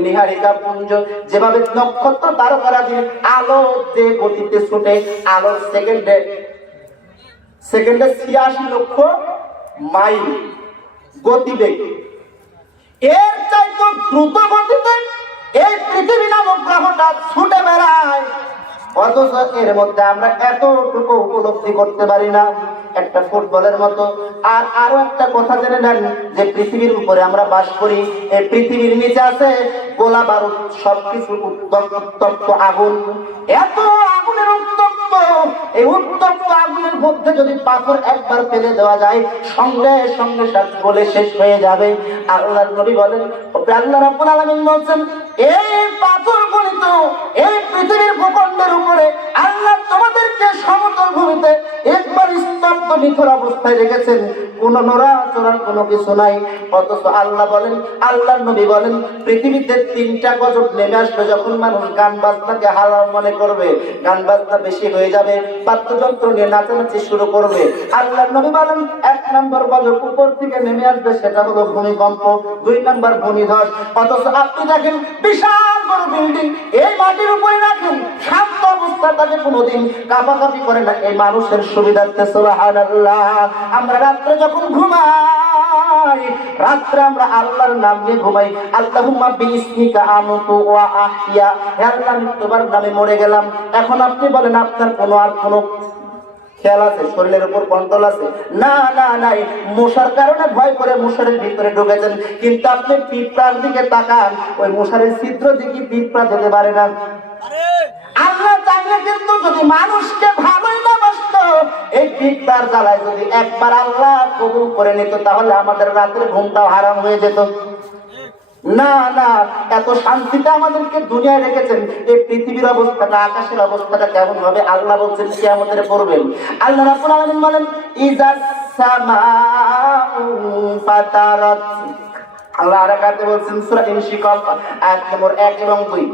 নিহারিকা পুঞ্জ যেভাবে নক্ষত্র তারকারাজি আলো যে গতিতে ছুটে, আলোর সেকেন্ডে ৮৬ লক্ষ মাইল গতিবেগ, এর চাইতে দ্রুত গতিতে এই পৃথিবী নামক গ্রহটা ছুটে বেড়ায়, অথচ এর মধ্যে আমরা এতটুকু উপলব্ধি করতে পারি না, একটা ফুটবলের মতো। আর আরো একটা কথা জেনে নেন, যে পৃথিবীর উপরে আমরা বাস করি, এই পৃথিবীর নিচে আছে গোলা বারুদ, সবকিছু উত্তপ্ত আগুন, এত আগুনের উত্তপ্ত, এই উত্তপ্ত আগুনের মধ্যে যদি পাথর একবার ফেলে দেওয়া যায়, সঙ্গে সঙ্গে সব গলে শেষ হয়ে যাবে। আল্লাহর নবী বলেন, আল্লাহ রাব্বুল আলামিন বলেন, এই পাথরগুলি তো এই পৃথিবীর ভূখণ্ডের উপরে আল্লাহ তোমাদেরকে সমতল ভূমিতে একবার স্তব্ধ নিথর অবস্থায় রেখেছেন, কোন নড়াচড়ার কোনো কিছু নাই। অথচ আল্লাহ বলেন, আল্লাহর নবী বলেন, পৃথিবীতে 3টা গজব নেমে আসবে যখন মানুষ গান বাজনাকে হালাল মনে করবে, গান বাজনা বেশি হয়ে যাবে, বাদ্যযন্ত্র নিয়ে নাচানাচি শুরু করবে। আল্লাহর নবী বলেন, 1 নম্বর গজব উপর থেকে নেমে আসবে, সেটা হলো ভূমিকম্প, 2 নম্বর ভূমিধস। অথচ আপনি দেখেন বিশাল বড় বিল্ডিং, এই মাটির উপরে রাখেন, শান্ত অবস্থা, তাকে কোনোদিন কাঁপাকাঁপি করে না, এই মানুষের সুবিধার্থে। সুবহানাল্লাহ। আমরা রাত্রে যখন ঘুমাই, রাত্রে আমরা আল্লাহর নাম নিয়ে ঘুমাই, আল্লাহুম্মা বিইসমিকা আমুতু ওয়া আহইয়া, হে আল্লাহ আমি তোমার নামে মরে গেলাম। এখন আপনি বলেন, আপনার কোনো খেয়াল আছে, শরীরের উপর কন্ট্রোল আছে? না না নাই, মশার কারণে ভয় করে মশারের ভিতরে ঢুকেছেন, কিন্তু আপনি পিঁপড়ার দিকে তাকান, ওই মশারের ছিদ্র দিকে পিঁপড়া যেতে পারে না। আল্লাহ চাইলে কিন্তু যদি মানুষকে ভালোই না বাসত, এই পিঁপড়ার জ্বালায় যদি একবার আল্লাহ কবুল করে নিত, তাহলে আমাদের রাতের ঘুমটাও হারাম হয়ে যেত। না না, এত শান্তিতে আমাদেরকে দুনিয়ায় রেখেছেন, এই পৃথিবীর অবস্থাটা, আকাশের অবস্থাটা কেমন হবে আল্লাহ বলছেন কিয়ামতের পড়বেন। আল্লাহ রাব্বুল আলামিন বলেন, ইজাস সামাউ ফাতারাত। আল্লাহ আরাকাতে বলছেন সূরা ইনশিকাক আয়াত নম্বর 1 এবং 2।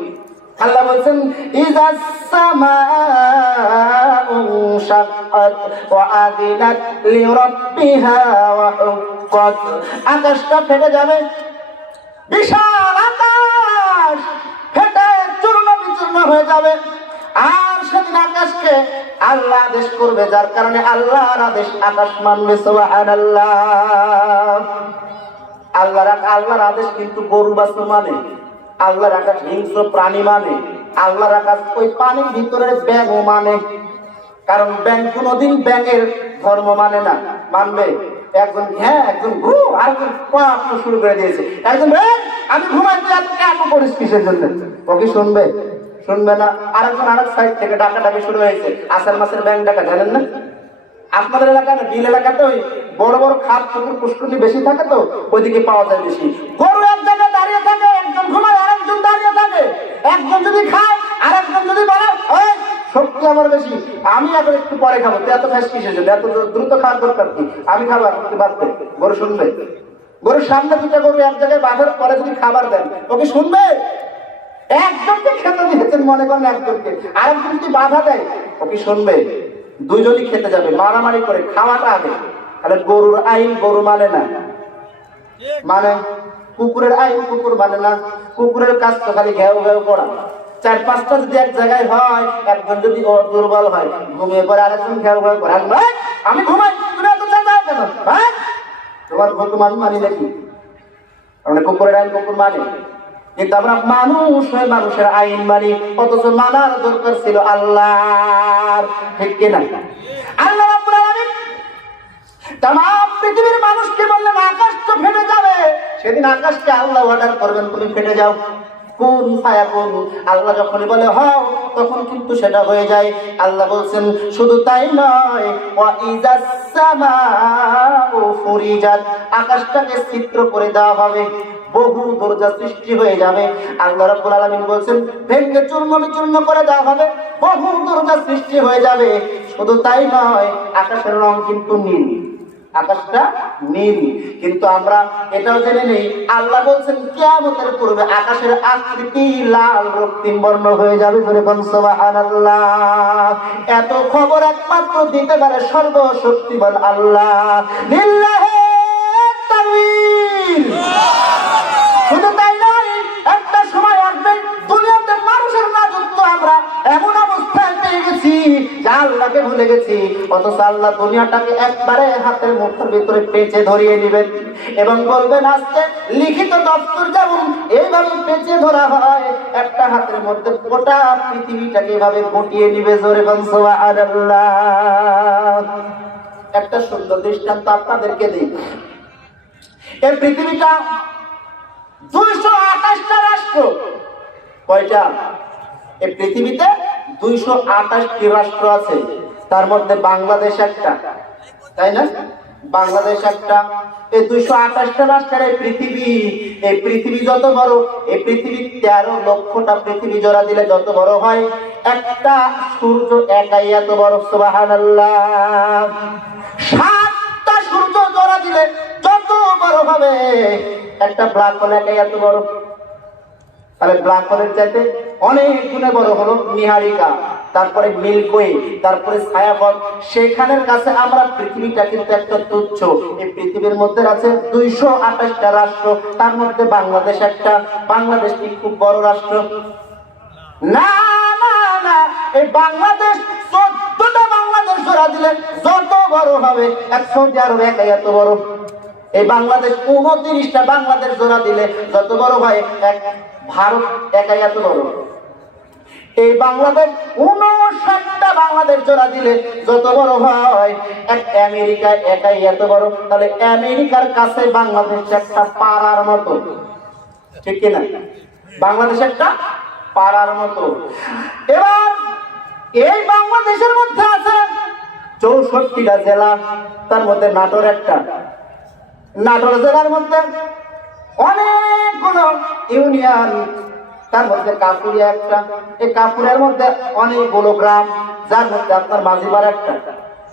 আল্লাহ বলছেন, ইজাস সামাউ শাক্কাত ওয়া আযিনাত লিরাব্বিহা ওয়া হুক্কাত। আকাশটা ফেটে যাবে, বিশাল আকাশ ফেটে চূর্ণ বিচূর্ণ হয়ে যাবে। আর সেদিন আকাশকে আল্লাহ আদেশ করবে, যার কারণে আল্লাহর আদেশ আকাশ মানবে। সুবহানাল্লাহ। আল্লাহর আদেশ কিন্তু গরু বাছুর মানে, আল্লাহর আকাশ হিংস্র প্রাণী মানে, আল্লাহর আকাশ ওই পানির ভিতরে ব্যাঙও মানে। কারণ ব্যাঙ কোনোদিন ব্যাঙের ধর্ম মানে না, মানবে? একজন হ্যাঁ, একজন ঘু, আরেকজন শুরু করে দিয়েছে, একজন আমি ঘুমাইতে এত করিস কিসের জন্য, ও কি শুনবে? শুনবে না। আরেকজন আরেক সাইড থেকে ডাকাডাকি শুরু হয়েছে, আষাঢ় মাসের ব্যাঙ ডাকা, জানেন না? আপনাদের এলাকায় না, বিল এলাকাতে ওই বড় বড় খাদ পুকুর পুষ্করণী বেশি থাকে, তো ওইদিকে পাওয়া যায় বেশি। গরু এক জায়গায় দাঁড়িয়ে থাকে, একজন ঘুমায় আরেকজন দাঁড়িয়ে থাকে, একজন যদি খায় আরেকজন যদি বলে ওই শক্তি আমার বেশি, আমি এখন একটু পরে খাবো, তুই এত খাস কিসের জন্য, এত দ্রুত খাওয়ার দরকার কি, আমি খাবো একটু বাঁধতে। গরু শুনবে? গরুর সামনে 2টা গরু এক জায়গায় বাঁধার পরে যদি খাবার দেন, ওকে শুনবে? একজনকে খেতে দিয়েছেন মনে করেন, একজনকে, আরেকজন যদি বাধা দেয়, ওকে শুনবে? দুইজনই খেতে যাবে, মারামারি করে, খাওয়াটা আগে। তাহলে গরুর আইন গরু মানে না, মানে কুকুরের আইন কুকুর মানে না। কুকুরের কাজ তো খালি ঘেউ ঘেউ করা। 4-5টা যদি এক জায়গায় হয়, একজন যদি দুর্বল হয়, ঘুমিয়ে পড়ে, আরেকজন ঘেউ ঘেউ করে, আমি ঘুমাই, তুমি এত চেঁচাও কেন? তোমার হুকুম আমি মানি নাকি? আমরা কুকুরের আইন কুকুর মানে, কিন্তু আমরা মানুষ হয়ে মানুষের আইন মানি, অথচ মানার দরকার ছিল আল্লাহর। ঠিক কিনা? আল্লাহ রাব্বুল আলামিন তামাম পৃথিবীর মানুষকে বললেন আকাশ তো ফেটে যাবে। সেদিন আকাশকে আল্লাহ অর্ডার করবেন তুমি ফেটে যাও, কুন ফায়াকুন। আল্লাহ যখনই বলে হও, তখন কিন্তু সেটা হয়ে যায়। আল্লাহ বলছেন শুধু তাই নয়, ওয়া ইযাস সামাউ ফুরিজাত, আকাশটাকে ছিদ্র করে দেওয়া হবে, বহু দরজা সৃষ্টি হয়ে যাবে। আল্লাহ রাব্বুল আলামিন বলছেন ভেঙে চূর্ণ বিচূর্ণ করে দেওয়া হবে, বহু দরজা সৃষ্টি হয়ে যাবে। শুধু তাই নয়, আকাশের রং কিন্তু নীল, আকাশটা নীল। কিন্তু আমরা এটাও জেনে নেই, আল্লাহ বলছেন কিয়ামতের পূর্বে আকাশের আকৃতি লাল রক্তিম বর্ণ হয়ে যাবে। সুবহানাল্লাহ। এত খবর একমাত্র দিতে পারে সর্বশক্তিমান আল্লাহ। লিল্লাহি তাকবীর। শুধু তাই নয়, একটা সময় আসবে দুনিয়াতে মানুষের রাজত্ব আমরা এমন অবস্থায় পেয়ে গেছি যা আল্লাহকে ভুলে গেছি, অথচ আল্লাহ দুনিয়াটাকে একবারে হাতের মুঠোর ভিতরে পেঁচে ধরিয়ে নেবেন এবং বলবেন আজকে লিখিত দপ্তর যেমন এইভাবে পেঁচে ধরা হয়, একটা হাতের মধ্যে গোটা পৃথিবীটাকে এভাবে গটিয়ে নিবে। জোরে বল সুবহানাল্লাহ। একটা সুন্দর দৃষ্টান্ত আপনাদেরকে দিই। এই পৃথিবীটা 228টা রাষ্ট্র। কয়টা? এই পৃথিবীতে 228টি রাষ্ট্র আছে, তার মধ্যে বাংলাদেশ একটা, তাই না? বাংলাদেশ একটা। এই 228টা রাষ্ট্রের এই পৃথিবী যত বড়, এই পৃথিবী 13 লক্ষটা পৃথিবী জোড়া দিলে যত বড় হয়, একটা সূর্য একাই এত বড়। সুবহানাল্লাহ। 7টা সূর্য জোড়া দিলে যত বড় হবে, একটা ব্ল্যাক হোল একাই এত বড়। তাহলে ব্ল্যাক হোলের চাইতে অনেক গুণে বড় হলো নিহারিকা, তারপরে মিল্কওয়ে, তারপরে ছায়াপথ। সেখানের কাছে আমরা পৃথিবীটা কিন্তু একটা তুচ্ছ। এই পৃথিবীর মধ্যে আছে 228টা রাষ্ট্র, তার মধ্যে বাংলাদেশ একটা। বাংলাদেশ কি খুব বড় রাষ্ট্র? না না না, এই বাংলাদেশ 14টা বাংলাদেশ জোড়া দিলে যত বড় হবে, 100 আরব একাই এত বড়। এই বাংলাদেশ 29টা বাংলাদেশ জোড়া দিলে যত বড় হয়, এক ভারত একাই এত বড়। এই বাংলাদেশ 59টা বাংলাদেশ জোড়া দিলে যত বড় হয়, এক আমেরিকা একাই এত বড়। তাহলে আমেরিকার কাছে বাংলাদেশ একটা পাড়ার মতো। ঠিক কিনা? বাংলাদেশ একটা পাড়ার মতো। এবার এই বাংলাদেশের মধ্যে আছে 64টা জেলা, তার মধ্যে নাটোর একটা। নাটোর জেলার মধ্যে অনেকগুলো ইউনিয়ন, তার মধ্যে কাপুরিয়া একটা। এই কাপুরের মধ্যে অনেকগুলো গ্রাম, যার মধ্যে আপনার মাঝিপাড়া একটা।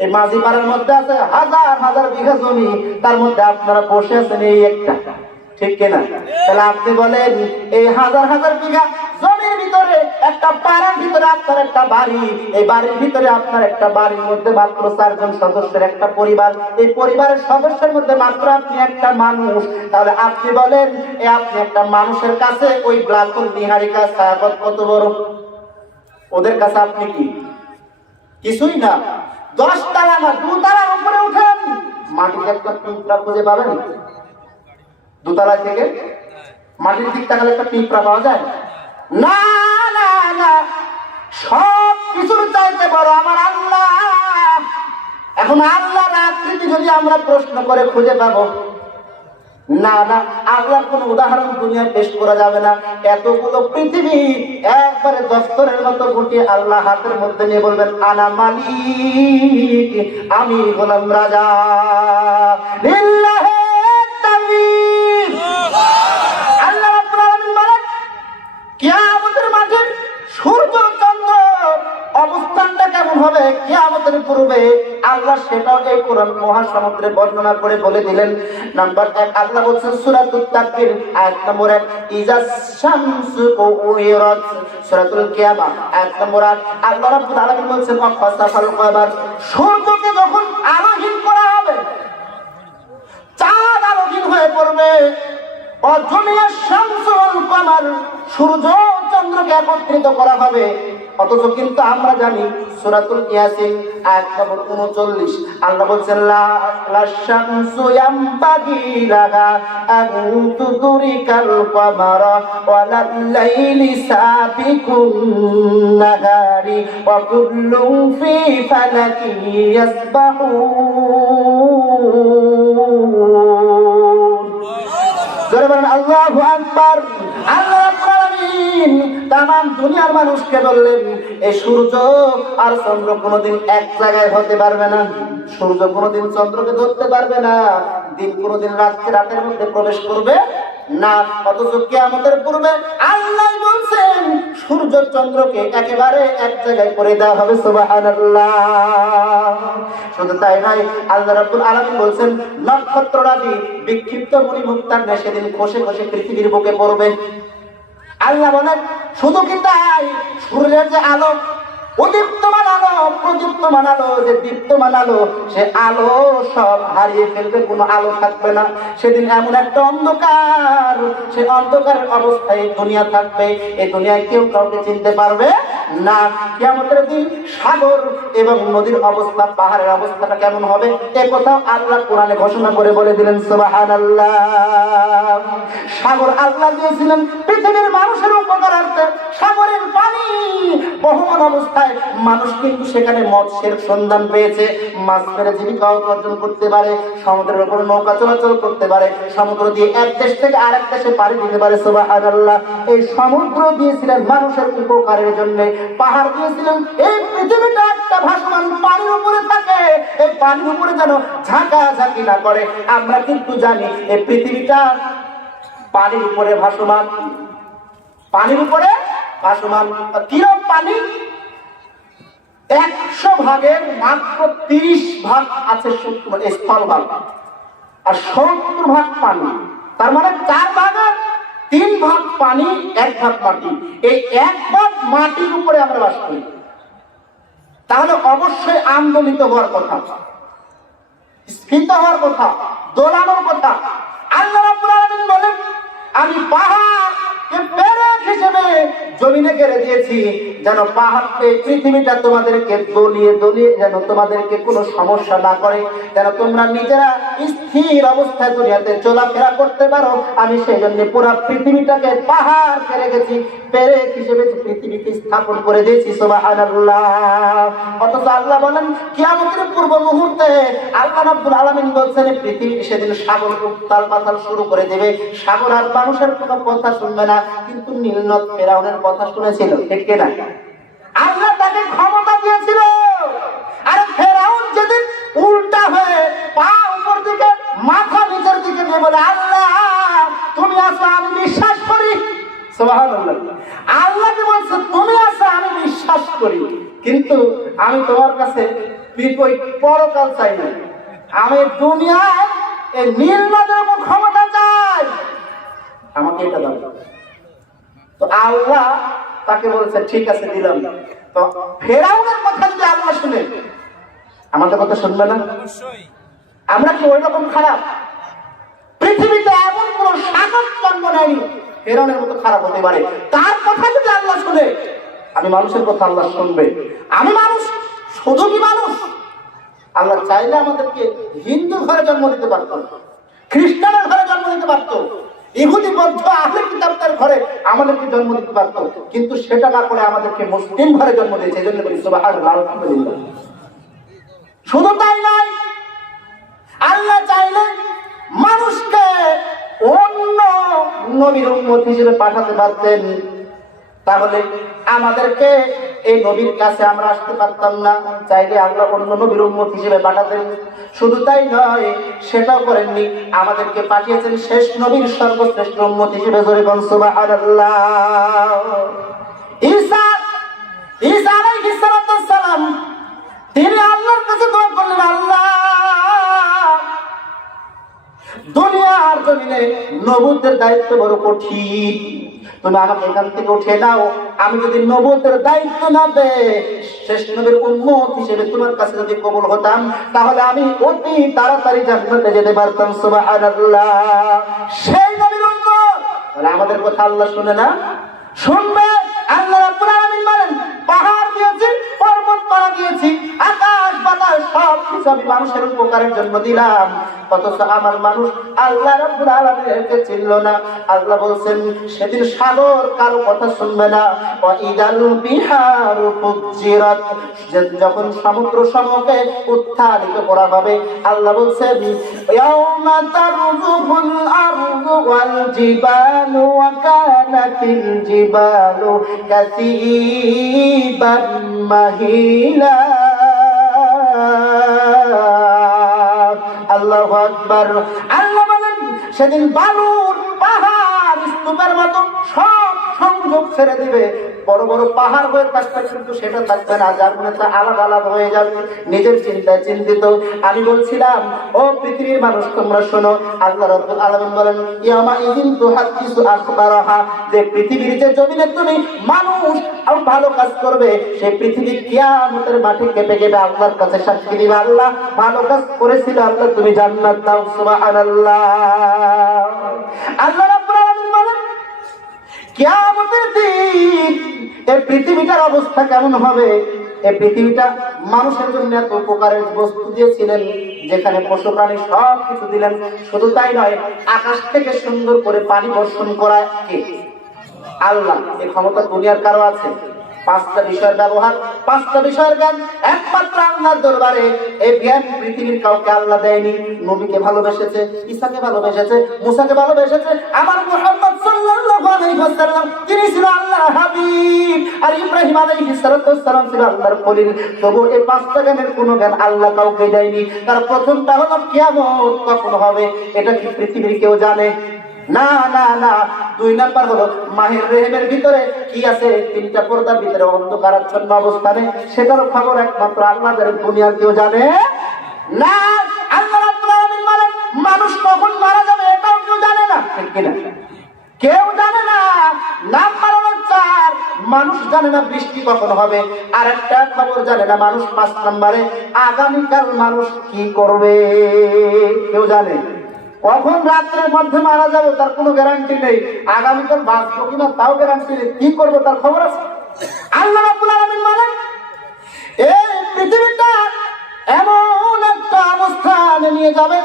এই মাঝিপাড়ার মধ্যে আছে হাজার হাজার বিঘা জমি, তার মধ্যে আপনারা বসে আছেন এই একটা। ঠিক কিনা? তাহলে আপনি বলেন এই হাজার হাজার বিঘা জমির ভিতরে একটা পাড়ার ভিতরে আপনার একটা বাড়ি, এই বাড়ির ভিতরে আপনার একটা বাড়ির মধ্যে মাত্র 4 জন সদস্যের একটা পরিবার, এই পরিবারের সদস্যের মধ্যে মাত্র আপনি একটা মানুষ। তাহলে আপনি বলেন আপনি একটা মানুষের কাছে ওই ব্ল্যাক হোল নিহারিকা ছায়াপথ কত বড়? ওদের কাছে আপনি কি? কিছুই না। 10 তলা না, 2 তলার উপরে উঠেন, মাটিতে একটা পিঁপড়া খুঁজে পাবেন? 2 তলা থেকে মাটির দিক তাকালে একটা পিঁপড়া পাওয়া যায়? না না না, সব কিছুর চাইতে বড় আমার আল্লাহ। এখন আল্লাহর আকৃতি যদি আমরা প্রশ্ন করে খুঁজে পাবো? না না, আল্লাহর কোন উদাহরণ দুনিয়া পেশ করা যাবে না। এতগুলো পৃথিবী একবারে দস্তরের মতো গুটিয়ে আল্লাহ হাতের মধ্যে নিয়ে বলবেন আনা মালিক, আমি হলাম রাজা। লিল্লাহি তাকবীর। আল্লাহ রাব্বুল আলামিন বলেন কিয়ামতের মাঠে সূর্য চন্দ্র অবস্থানটা কেমন হবে কিয়ামতের পূর্বে, আল্লাহ সেটাও এই কোরআন মহাসমুদ্রে বর্ণনা করে বলে দিলেন। নাম্বার 1 আল্লাহ বলছেন সূরাতুত তাকবীর আয়াত নম্বর 1, ইজাস শামসু কুওয়িরাত। সূরাতুল কিয়ামা আয়াত নম্বর 8 আল্লাহ রাব্বুল আলামিন বলছেন ওয়াখাসাফাল কমার, সূর্যকে যখন আলোহীন করা হবে, চাঁদ আলোহীন হয়ে পড়বে, অজমিয়া শামসু ওয়াল কমার, সূর্য চন্দ্রকে একত্রিত করা হবে। অথচ কিন্তু আমরা জানি সূরাতুল ইয়াসিন আয়াত নম্বর 39 আল্লাহ বলছেন লা শামসু ইয়ামবাগি লাহা আন তুদরিকাল কমারা ওয়ালাল লাইলি সাবিকুন নাহারি ওয়া কুল্লুন ফি ফালাকিন ইয়াসবাহুন। জোরে বলেন আল্লাহু আকবার। আল্লাহ রাব্বুল আলামিন তামাম দুনিয়ার মানুষকে বললেন এই সূর্য আর চন্দ্র কোনোদিন এক জায়গায় হতে পারবে না, সূর্য কোনোদিন চন্দ্রকে ধরতে পারবে না, দিন কোনোদিন রাতের মধ্যে প্রবেশ করবে না। অথচ কিয়ামতের পূর্বে আল্লাহ বলছেন সূর্য চন্দ্রকে একেবারে এক জায়গায় করে দেওয়া হবে। সুবহানাল্লাহ। শুধু তাই নয়, আল্লাহ রাব্বুল আলামিন বলছেন নক্ষত্ররাজি বিক্ষিপ্ত মণিমুক্তার ন্যায় সেদিন খসে খসে পৃথিবীর বুকে পড়বে। আল্লাহ বলেন শুধু কি তাই, সূর্যের যে আলো, উদীপ্তমান আলো, প্রদীপ্তমান আলো, যে দীপ্তমান আলো, সে আলো সব হারিয়ে ফেলবে, কোনো আলো থাকবে না। সেদিন এমন একটা অন্ধকার, সে অন্ধকারের অবস্থায় দুনিয়া থাকবে, এই দুনিয়ায় কেউ কাউকে চিনতে পারবে না। কিয়ামতের দিন সাগর এবং নদীর অবস্থা, পাহাড়ের অবস্থাটা কেমন হবে এ কথাও আল্লাহ কোরআনে ঘোষণা করে বলে দিলেন সুবহানাল্লাহ। সাগর আল্লাহ দিয়েছিলেন পৃথিবীর মানুষের উপকারার্থে। সাগরের পানি বহমান অবস্থায় মানুষ কিন্তু সেখানে মৎস্যের সন্ধান পেয়েছে, মাছ মেরে জীবিকা অর্জন করতে পারে, সমুদ্রের উপর নৌকা চলাচল করতে পারে, সমুদ্র দিয়ে এক দেশ থেকে আরেক দেশে পাড়ি দিতে পারে। সুবহানাল্লাহ। এই সমুদ্র দিয়েছিলেন মানুষের উপকারের জন্য, পাহাড় দিয়েছিলেন এই পৃথিবীটা একটা ভাসমান পানির উপরে থাকে, এই পানির উপরে যেন ঝাঁকাঝাঁকি না করে। আমরা কিন্তু জানি এই পৃথিবীটা পানির উপরে ভাসমান, পানির উপরে ভাসমান। কিরকম পানি? 100 ভাগের মাত্র 30 ভাগ আছে স্থলভাগ, আর 70 ভাগ পানি। তার মানে 4 ভাগের 3 ভাগ পানি, 1 ভাগ মাটি। এই 1 ভাগ মাটির উপরে আমরা বাস করি। তাহলে অবশ্যই আন্দোলিত হওয়ার কথা, স্ফীত হওয়ার কথা, দোলানোর কথা। আল্লাহ রাব্বুল আলামিন বলেন আমি পাহাড়কে পেরেক হিসেবে জমিনে গেড়ে দিয়েছি, যেন পাহাড়কে পৃথিবীটা তোমাদেরকে দলিয়ে দলিয়ে যেন তোমাদেরকে কোনো সমস্যা না করে, যেন তোমরা নিজেরা স্থির অবস্থায় দুনিয়াতে চলাফেরা করতে পারো। আমি সেই জন্য পুরো পৃথিবীটাকে পাহাড় করে রেখেছি, পেরেক হিসেবে পৃথিবীকে স্থাপন করে দিয়েছি। সুবহানাল্লাহ। অথচ আল্লাহ বলেন কিয়ামতের পূর্ব মুহূর্তে আল্লাহ রাব্বুল আলামিন বলছেন পৃথিবী সেদিন সাগর উত্তাল পাতাল শুরু করে দেবে। সাগর আর মানুষের কোনো কথা শুনবে না, কিন্তু নীলনদ ফেরাউনের কথা শুনেছিল, ঠিক কিনা? আল্লাহ তাকে ক্ষমতা দিয়েছিল। আর ফেরাউন যেদিন উল্টা হয়ে পা উপর দিকে মাথা নিচের দিকে দিয়ে বলে আল্লাহ তুমি আছো আমি বিশ্বাস করি। সুবহানাল্লাহ। আল্লাহ কি বলছে? তুমি আছো আমি বিশ্বাস করি, কিন্তু আমি তোমার কাছে পরকাল চাই না, আমি দুনিয়ায় এই নীলনদের উপর ক্ষমতা চাই, আমাকে এটা দাও। তো আল্লাহ তাকে বলছে ঠিক আছে দিলাম। তো ফেরাউনের কথা যদি আল্লাহ শুনে আমাদের কথা শুনবে না? আমরা কি ওই রকম খারাপ? পৃথিবীতে এমন কোন শাসক জন্ম নেয়নি ফেরাউনের মতো খারাপ হতে পারে। তার কথা যদি আল্লাহ শুনে, আমি মানুষের কথা আল্লাহ শুনবে। আমি মানুষ, শুধু কি মানুষ? আল্লাহ চাইলে আমাদেরকে হিন্দু ঘরে জন্ম দিতে পারত, খ্রিস্টানের ঘরে জন্ম দিতে পারত, ইহুদি বৌদ্ধ আহলে কিতাবদের ঘরে আমাদেরকে জন্ম দিতে পারত, কিন্তু সেটা না করে আমাদেরকে মুসলিম ঘরে জন্ম দিয়েছে। এই জন্য বলি সুবহানাল্লাহ, আলহামদুলিল্লাহ। শুধু তাই নয়, আল্লাহ চাইলে মানুষকে অন্য নবীর উম্মত হিসেবে পাঠাতে পারতেন, তাহলে আমাদেরকে এই নবীর কাছে আমরা আসতে পারতাম না। চাইলে আল্লাহ অন্য নবীর উম্মত হিসেবে পাঠাতেন। শুধু তাই নয়, সেটাও করেননি, আমাদেরকে পাঠিয়েছেন শেষ নবীর সর্বশ্রেষ্ঠ উম্মত হিসেবে। জোরে বল সুবহানাল্লাহ। ঈসা আলাইহিস সালাম তিনি আল্লাহর কাছে দোয়া করলেন, আল্লাহ দুনিয়ার জমিনে নবুয়তের দায়িত্ব বড় কঠিন, তুমি আমাকে এখান থেকে উঠে দাও। আমি যদি নবুয়তের দায়িত্ব না পেয়ে শেষ নবীর উম্মত হিসেবে তোমার কাছে যদি কবুল হতাম, তাহলে আমি অতি তাড়াতাড়ি জান্নাতে যেতে পারতাম। সুবহানাল্লাহ। সেই নবীর উম্মত তাহলে আমাদের কথা আল্লাহ শুনে না? শুনবে। আল্লাহ রাব্বুল আলামিন বলেন, পাহাড় দিয়েছি, পর্বত পাড়া দিয়েছি, আকাশ বাতাস সব কিছু আমি মানুষের উপকারের জন্য দিলাম, অথচ আমার মানুষ আল্লাহ রাব্বুল আলামিনকে চিনল না। আল্লাহ বলছেন সেদিন সাগর কারো কথা শুনবে না। ওয়া ইদাল বিহারু ফুজ্জিরাত, যখন সমুদ্র সমূহকে উত্থাপিত করা হবে, আল্লাহ বলছেন ইয়াউমা তারজুফুল আরদু ওয়াল জিবালু ওয়া কানাতিল জিবালু কাসীবান মাহিলা। আল্লাহু আকবার। আল্লাহ বলেন সেদিন বালুর পাহাড় স্তূপের মতো সব সংযোগ ছেড়ে দিবে, বড় বড় পাহাড় হয়ে থাকবে, কিন্তু সেটা থাকবে না, যার মানে তা আলাদা আলাদা হয়ে যাবে, নিজের চিন্তায় চিন্তিত। আমি বলছিলাম ও পৃথিবীর মানুষ তোমরা শোনো, আল্লাহ রাব্বুল আলামিন বলেন ইয়ামা ইযিন তুহাদ্দিসু আখবারাহা, যে পৃথিবীর যে জমিনে তুমি মানুষ আর ভালো কাজ করবে, সেই পৃথিবী কিয়ামতের মাঠে কেঁপে কেঁপে আল্লাহর কাছে সাক্ষী দিবে, আল্লাহ ভালো কাজ করেছিল, আল্লাহ তুমি জান্নাত দাও। সুবহানাল্লাহ। আল্লাহ রাব্বুল আলামিন বলেন কিয়ামতের দিন এই পৃথিবীটার অবস্থা কেমন হবে? এই পৃথিবীটা মানুষের জন্য এত উপকারের বস্তু দিয়েছিলেন, যেখানে পশু প্রাণী সব কিছু দিলেন। শুধু তাই নয়, আকাশ থেকে সুন্দর করে পানি বর্ষণ করায় কে? আল্লাহ। এই ক্ষমতা দুনিয়ার কারো আছে? 5টা বিষয়ের ব্যবহার, 5টা বিষয়ের জ্ঞান একমাত্র আল্লাহর দরবারে। এই জ্ঞান পৃথিবীর কাউকে আল্লাহ দেয়নি। নবীকে ভালোবেসেছে, ঈসাকে ভালোবেসেছে, মুসাকে ভালোবেসেছে, আমার মুহাম্মদ সাল্লাল্লাহু আলাইহি ওয়াসাল্লাম তিনি ছিল আল্লাহর হাবিব, আর ইব্রাহিম আলাইহিস সালাম ছিল আল্লাহর খলিল। তবু এই 5টা জ্ঞানের কোনো জ্ঞান আল্লাহ কাউকে দেয়নি। তার প্রথমটা হলো কিয়ামত কখন হবে, এটা কি পৃথিবীর কেউ জানে? না না না। 2 নাম্বার হলো মাহের রেহেমের ভিতরে কি আছে, 3টা পর্দার ভিতরে অন্ধকারাচ্ছন্ন অবস্থানে, সেটারও খবর একমাত্র আল্লাহ জানেন, দুনিয়ার কেউ জানে না। আল্লাহ রাব্বুল আলামিন বলেন মানুষ কখন মারা যাবে এটাও কেউ জানে না, ঠিক কিনা? কেউ জানে না। নাম্বার হলো 4, মানুষ জানে না বৃষ্টি কখন হবে। আর একটা খবর জানে না মানুষ, 5 নম্বরে আগামীকাল মানুষ কি করবে কেউ জানে। কখন রাত্রের মধ্যে মারা যাবে তার কোনো গ্যারান্টি নেই, আগামীকাল বাঁচবো কিনা তাও গ্যারান্টি নেই, কি করবো তার খবর আছে? আল্লাহ রাব্বুল আলামিন বলেন এই পৃথিবীটা এমন একটা অবস্থানে নিয়ে যাবে,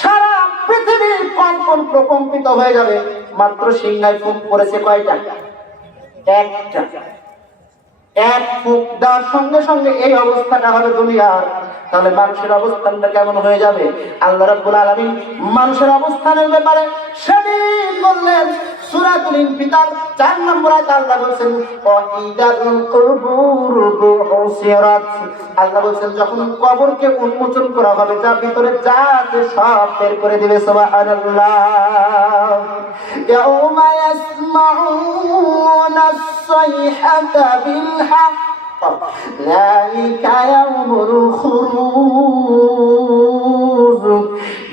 সারা পৃথিবী কম্পন প্রকম্পিত হয়ে যাবে। মাত্র সিংহায় ফুঁক পড়েছে কয়টা? একটা। এক ফুঁক দেওয়ার সঙ্গে সঙ্গে এই অবস্থাটা হবে দুনিয়ার। তাহলে মানুষের অবস্থানটা কেমন হয়ে যাবে? আল্লাহ রাব্বুল আলামিন মানুষের অবস্থানের ব্যাপারে সেদিন বললেন সূরাতুল ইনফিতার 4 নম্বর আয়াতে আল্লাহ বলেন ওয়াইদাল কুবুর বুসিরাত। আল্লাহ বলেন যখন কবরকে উন্মোচন করা হবে, যা ভিতরে যা আছে সব বের করে দিবে। সুবহানাল্লাহ। ইয়াউমা ইয়াসমাউনা আস-সাইহাতা বিল হক যালিকা ইয়াউমুল খুরুজ।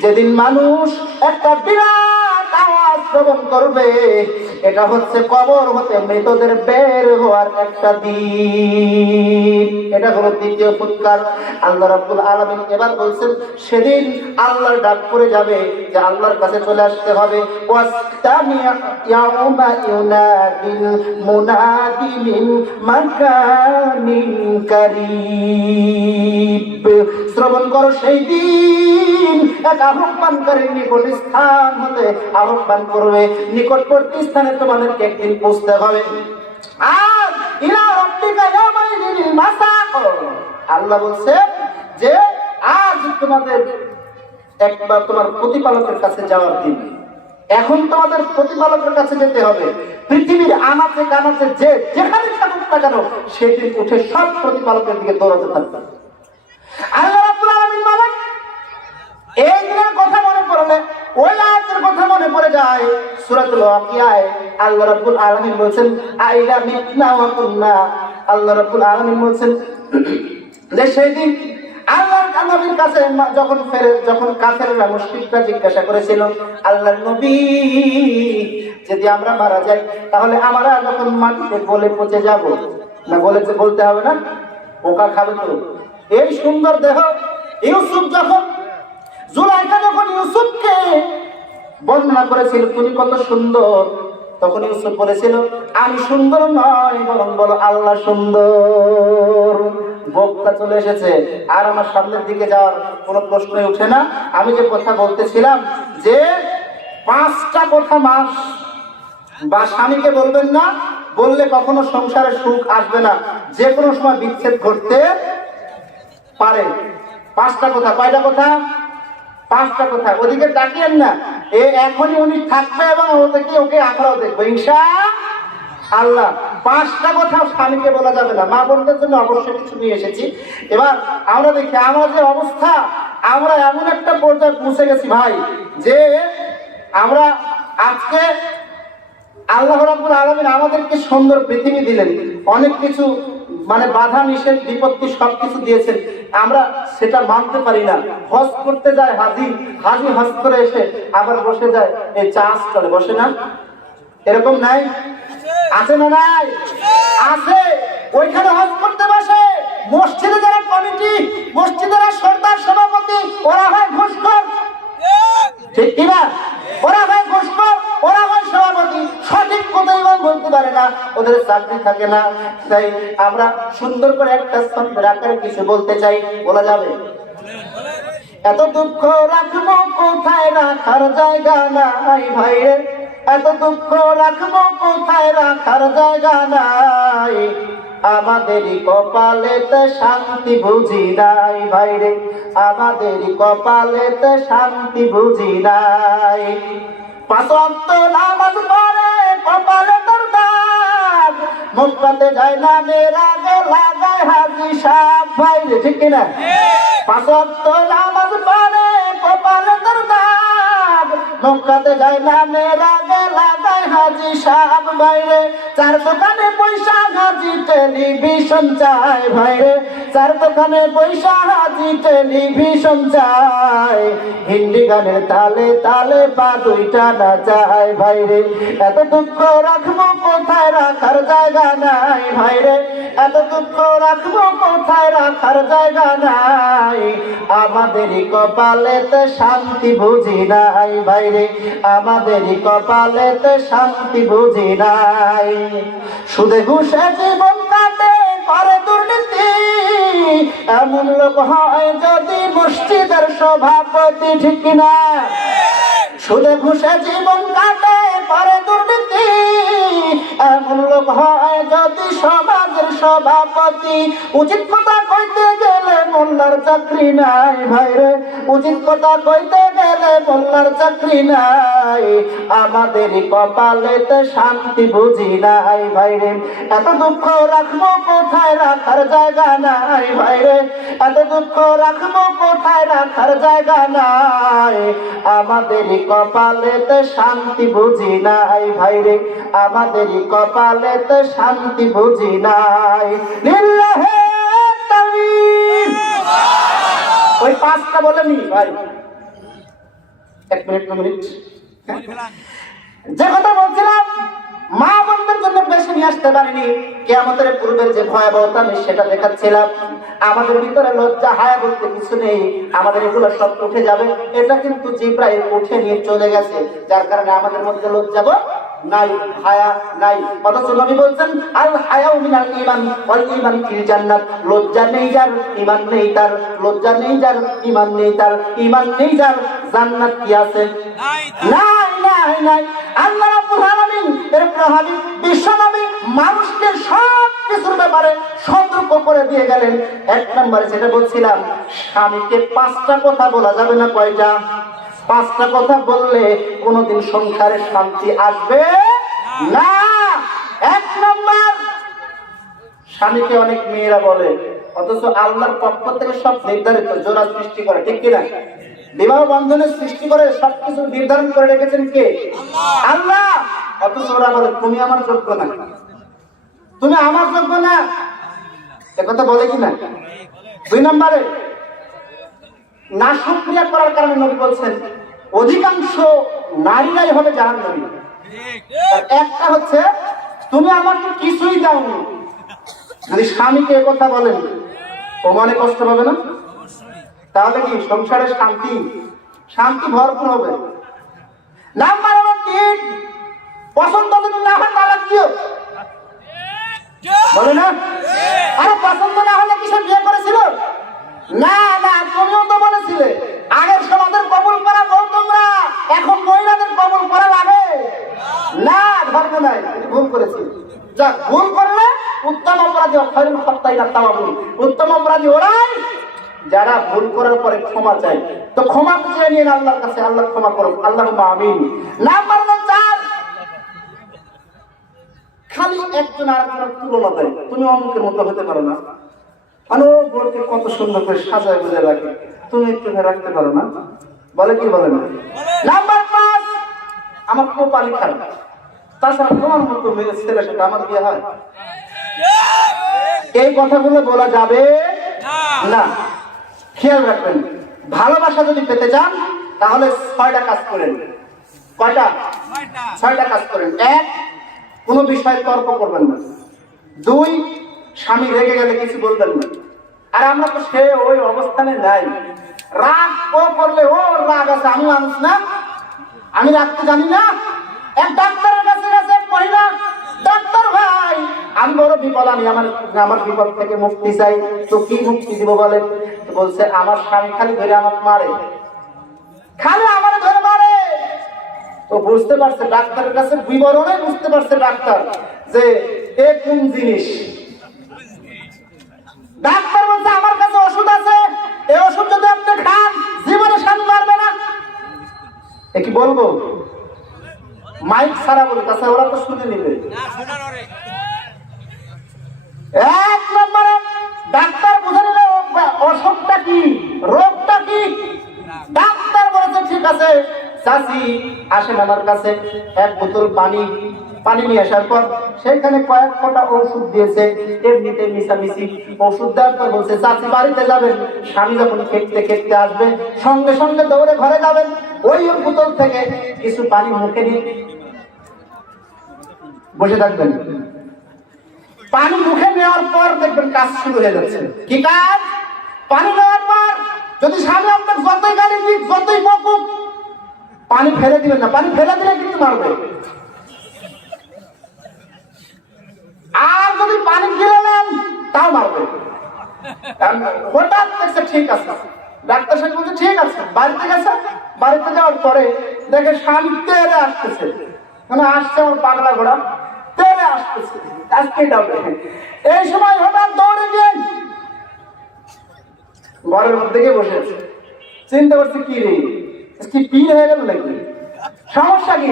যেদিন মানুষ একটা বিরাট আওয়াজ শ্রবণ করবে, এটা হচ্ছে কবর হতে মৃতদের বের হওয়ার একটা দিন। এটা হলো দ্বিতীয় ফুৎকার। আল্লাহ রাব্বুল আলামিন এবার বলছেন সেদিন আল্লাহর ডাক পড়ে যাবে, যে আল্লাহর কাছে চলে আসতে হবে। ওয়াস্তামি ইয়াউমা ইউনাদিল মুনাদি মিন মাকানিন কারীব। শ্রবণ করো সেই দিন এক আহ্বানকারীর নিকট স্থান হতে আহ্বান করবে, নিকটবর্তী স্থানে তোমাদেরকে একদিন পৌঁছতে হবে। আর ইলা রাব্বিকা ইয়াউমাইযিল মাসাক। আল্লাহ বলছে যে আজ তোমাদের একবার তোমার প্রতিপালকের কাছে যাওয়ার দিন। এখন তোমাদের প্রতিপালকের কাছে যেতে হবে। পৃথিবীর আনাচে কানাচে যে যেখানে থাকুক না কেন, সেদিন উঠে সব প্রতিপালকের দিকে দৌড়াতে থাকবে। আল্লাহ রাব্বুল আলামিন বলেন এই দিনের কথা মনে পড়লে ওই আয়াতের কথা মনে পড়ে যায়। সূরাতুল ওয়াকিয়ায় আল্লাহ রাব্বুল আলামিন বলেন আইলা মিতনা ওয়া কুন্না। আল্লাহ রাব্বুল আলামিন বলেন যে সেদিন আল্লাহর নবীর কাছে যখন কাফেররা মুশরিকরা জিজ্ঞাসা করেছিল আল্লাহর নবী যদি আমরা মারা যাই তাহলে আমরা যখন মাটিতে গলে পচে যাব না, বলতে হবে না পোকা খাবে তো। এই সুন্দর দেহ ইউসুফ যখন জুলাইখা যখন ইউসুফকে বর্ণনা করেছিল তুমি কত সুন্দর, তখন ইউসুফ বলেছিল, আমি সুন্দর নয়, বরং বলো আল্লাহ সুন্দর। বক্তা চলে এসেছে, আর আমার সামনের দিকে যাওয়ার কোনো প্রশ্নই উঠে না। আমি যে কথা বলতেছিলাম যে 5টা কথা মাস বা স্বামীকে বলবেন না, বললে কখনো সংসারে সুখ আসবে না, যে কোনো সময় বিচ্ছেদ ঘটতে পারে। 5টা কথা। কয়টা কথা? 5টা কথা। ওদিকে তাকিয়েন না, এখনই উনি থাকবে এবং ওকে আমরাও দেখবো ইনশাআল্লাহ। 5টা কথা স্বামীকে বলা যাবে না। মা বোনদের জন্য অবশ্যই কিছু নিয়ে এসেছি। এবার আমরা দেখি আমরা যে অবস্থা, আমরা এমন একটা পর্যায়ে পৌঁছে গেছি ভাই, যে আমরা আজকে আল্লাহ রাব্বুল আলামিন আমাদেরকে সুন্দর পৃথিবী দিলেন, অনেক কিছু মানে বাধা নিষেধ বিপত্তি সবকিছু দিয়েছেন, আমরা সেটা মানতে পারি না। হজ করতে যায় হাজি হজ করে এসে আবার বসে যায় এই চা স্টলে, বসে না? এরকম নাই? আছে না নাই? আছে। ওইখানে হজ করতে বসে মসজিদে যারা কমিটি, মসজিদের সরদার সভাপতি, ওরা হয় ঘুষখোর, ঠিক কিনা? ওরা হয় ঘুষখোর, ওরা হয় সভাপতি, সঠিক কোথায় বলতে পারে না, ওদের চাকরি থাকে না। তাই আমরা সুন্দর করে একটা ছন্দের আকারে কিছু বলতে চাই, বলা যাবে? এত দুঃখ রাখবো কোথায়, রাখার জায়গা নাই ভাইরে, এত দুঃখ রাখবো কোথায়, রাখার জায়গা নাই, আমাদেরই কপালেতে শান্তি বুঝি নাই ভাইরে, আমাদেরই কপালেতে শান্তি বুঝি নাই। 5 ওয়াক্ত নামাজ পড়ে কপালে তোর দাগ, মক্কাতে যায় না মেরা গে লাগায় হাজি সাহেব ভাইরে, ঠিক কিনা? 5 ওয়াক্ত নামাজ পড়ে কপালে তোর দাগ, মক্কাতে যায় না মেরা গে লাগায় হাজি সাহেব ভাইরে, 4 দোকানে পয়সা হাজি টেলিভিশন চাই ভাইরে, 4 দোকানে পয়সা হাজি টেলিভিশন চাই, হিন্দি গানের তালে তালে বা 2টা না চাই ভাইরে, এত দুঃখ রাখবো কোথায়, রাখার জায়গা নাই ভাইরে, এত দুঃখ রাখবো কোথায়, রাখার জায়গা নাই, আমাদেরই কপালেতে শান্তি বুঝি নাই ভাইরে, আমাদেরই কপালেতে শান্তি বুঝি নাই। সুদে ঘুষে জীবন কাটে করে দুর্নীতি, এমন লোক হয় যদি মসজিদের সভাপতি, ঠিক কিনা? সুদে ঘুষে জীবন কাটে করে দুর্নীতি, এমন লোক হয় যদি সমাজের সভাপতি, উচিত কথা কইতে গেলে মোল্লার চাকরি নাই ভাইরে, উচিত কথা কইতে গেলে মোল্লার চাকরি নাই, আমাদেরই কপালেতে শান্তি বুঝি নাই ভাইরে, এত দুঃখ রাখবো কোথায়, রাখার জায়গা নাই ভাইরে, এত দুঃখ রাখবো কোথায়, রাখার জায়গা নাই, আমাদেরই কপালেতে শান্তি বুঝি নাই ভাইরে, আমাদেরই কপালেতে শান্তি বুঝি নাই। লিল্লাহে তাকবীর। ওই 5টা বলেনি ভাই, 1 মিনিট 2 মিনিট। যে কথা বলছিলাম মা বোনদের জন্য বেশি নিয়ে আসতে পারিনি, কিয়ামতের পূর্বের যে ভয়াবহতা আমি সেটা দেখাচ্ছিলাম। আমাদের ভিতরে লজ্জা হায়া বলতে কিছু নেই, আমাদের এগুলো সব উঠে যাবে, এটা কিন্তু জিব্রাইল উঠে নিয়ে চলে গেছে, যার কারণে আমাদের মধ্যে লজ্জা নাই, হায়া নাই। অথচ নবী বলছেন আল হায়াউ মিনাল ঈমান ওয়াল ঈমান ফিল জান্নাত, লজ্জা নেই যার ঈমান নেই তার, লজ্জা নেই যার ঈমান নেই তার, ঈমান নেই যার জান্নাত কি আছে? নাই নাই নাই। আল্লাহ রাব্বুল আলামিন এর হাবিব বিশ্বনবী মানুষকে সব কিছুর ব্যাপারে সতর্ক করে দিয়ে গেলেন। 1 নম্বরে যেটা বলছিলাম, স্বামীকে 5টা কথা বলা যাবে না। কয়টা? 5টা কথা বললে কোনোদিন সংসারে শান্তি আসবে না। 1 নম্বর, স্বামীকে অনেক মেয়েরা বলে, অথচ আল্লাহর পক্ষ থেকে সব নির্ধারিত, জোড়া সৃষ্টি করে, ঠিক কিনা? বিবাহ বন্ধনের সৃষ্টি করে সবকিছু নির্ধারণ করে রেখেছেন কে? আল্লাহ। অথচ ওরা বলে তুমি আমার যোগ্য না, তুমি আমার যোগ্য না, একথা বলে কিনা? 2 নম্বরে, নাশক্রিয়া করার কারণে নবী বলছেন অধিকাংশ নারীরাই হবে জাহান্নামী। একটা হচ্ছে তুমি আমাকে কিছুই দাওনি। যদি স্বামীকে একথা বলেন, ও মনে কষ্ট পাবে না? তাহলে কি সংসারে শান্তি ভরপুর হবে। নাম্বার 3, পছন্দ যদি না হয় তালাক দিও, বলে না? আরে পছন্দ না হলে কি সে বিয়ে করেছিল? না না, তুমিও তো বলেছিলে আগের সমাজের কবুল করা বউ তোমরা, এখন মহিলাদের কবুল করা লাগে না। ধর্ম নাই, ভুল করেছি। যা ভুল করলে উত্তম অপরাধী অক্ষয়ুল খত্তাই না তামাবুল, উত্তম অপরাধী ওরাই যারা ভুল করার পরে ক্ষমা চায়। তো ক্ষমা চেয়ে নিন আল্লাহর কাছে, আল্লাহ ক্ষমা করো, আল্লাহুম্মা আমিন। নাম্বার 4, খালি একজন আরেকজনের তুলনা দেয়, তুমি অমুকের মতো হতে পারো না, মানে ও বোরকে কত সুন্দর করে সাজায় বুঝে রাখে, তুমি একটু রাখতে পারো না, বলে কি বলে না? নাম্বার 5, আমার কপালই খারাপ, তাছাড়া তোমার মতো মেয়ে ছেলে সাথে আমার বিয়ে হয়। এই কথাগুলো বলা যাবে না। খেয়াল রাখবেন, ভালোবাসা যদি পেতে চান তাহলে 6টা কাজ করেন। কয়টা? 6টা কাজ করেন। 1, কোনো বিষয়ে তর্ক করবেন না। 2, স্বামী রেগে গেলে কিছু বলবেন না। আর আমরা তো সে ওই অবস্থানে নাই, রাগ ও করলে ওর রাগ আছে, আমি মানুষ না, আমি রাখতে জানি না। এক ডাক্তারের কাছে গেছে এক মহিলা, ডাক্তার ভাই আমি বড় বিপদ, আমি আমার বিপদ থেকে মুক্তি চাই, তো কি মুক্তি দিব বলে? তো বলছে আমার স্বামী খালি ধরে আমাকে মারে, খালি আমার ধরে মারে। তো বুঝতে পারছে ডাক্তারের কাছে বিবরণে বুঝতে পারছে ডাক্তার যে এ কোন জিনিস। ডাক্তার বলছে আমার কাছে ওষুধ আছে, এই ওষুধ যদি আপনি খান জীবনে স্বামী মারবে না। এ কি বলবো? মাইক ছাড়া বলি, তাছাড়া ওরা তো শুনে নিবে। 1 নম্বরে ডাক্তার বুঝে নিল অসুখটা কি, রোগটা কি। ডাক্তার বলেছে ঠিক আছে চাচি আসেন আমার কাছে, 1 বোতল পানি নিয়ে আসার পর সেখানে কয়েক ফোঁটা ওষুধ দিয়েছে, এমনিতে মিশামিশি ওষুধ দেওয়ার পর বলছে চাচি বাড়িতে যাবেন, স্বামী যখন খেতে আসবে সঙ্গে সঙ্গে দৌড়ে ঘরে যাবেন, ওই বোতল থেকে কিছু পানি মুখে নিয়ে বসে থাকবেন। পানি মুখে নেওয়ার পর দেখবেন কাজ শুরু হয়ে যাচ্ছে। কি কাজ? পানি নেওয়ার পর যদি স্বামী আপনার যতই গালি দিক, যতই বকুক, পানি ফেলে দিবেন না, পানি ফেলে দিলে কিন্তু মারবে। আর যদি পানি গিলে নেন তাও মারবে। হঠাৎ দেখছে ঠিক আছে, ডাক্তার সাহেব বলছে ঠিক আছে, বাড়িতে গেছে, বাড়িতে যাওয়ার পরে দেখে স্বামী তেরে আসতেছে, মানে আসছে আমার পাগলা ঘোড়া, তেরে আসতেছে, আজকে যাবে। এই সময় হঠাৎ দৌড়ে গিয়ে ঘরের মধ্যে গিয়ে বসে আছে, চিন্তা করছে কি রে, কি পীর হয়ে গেল নাকি, সমস্যা কি?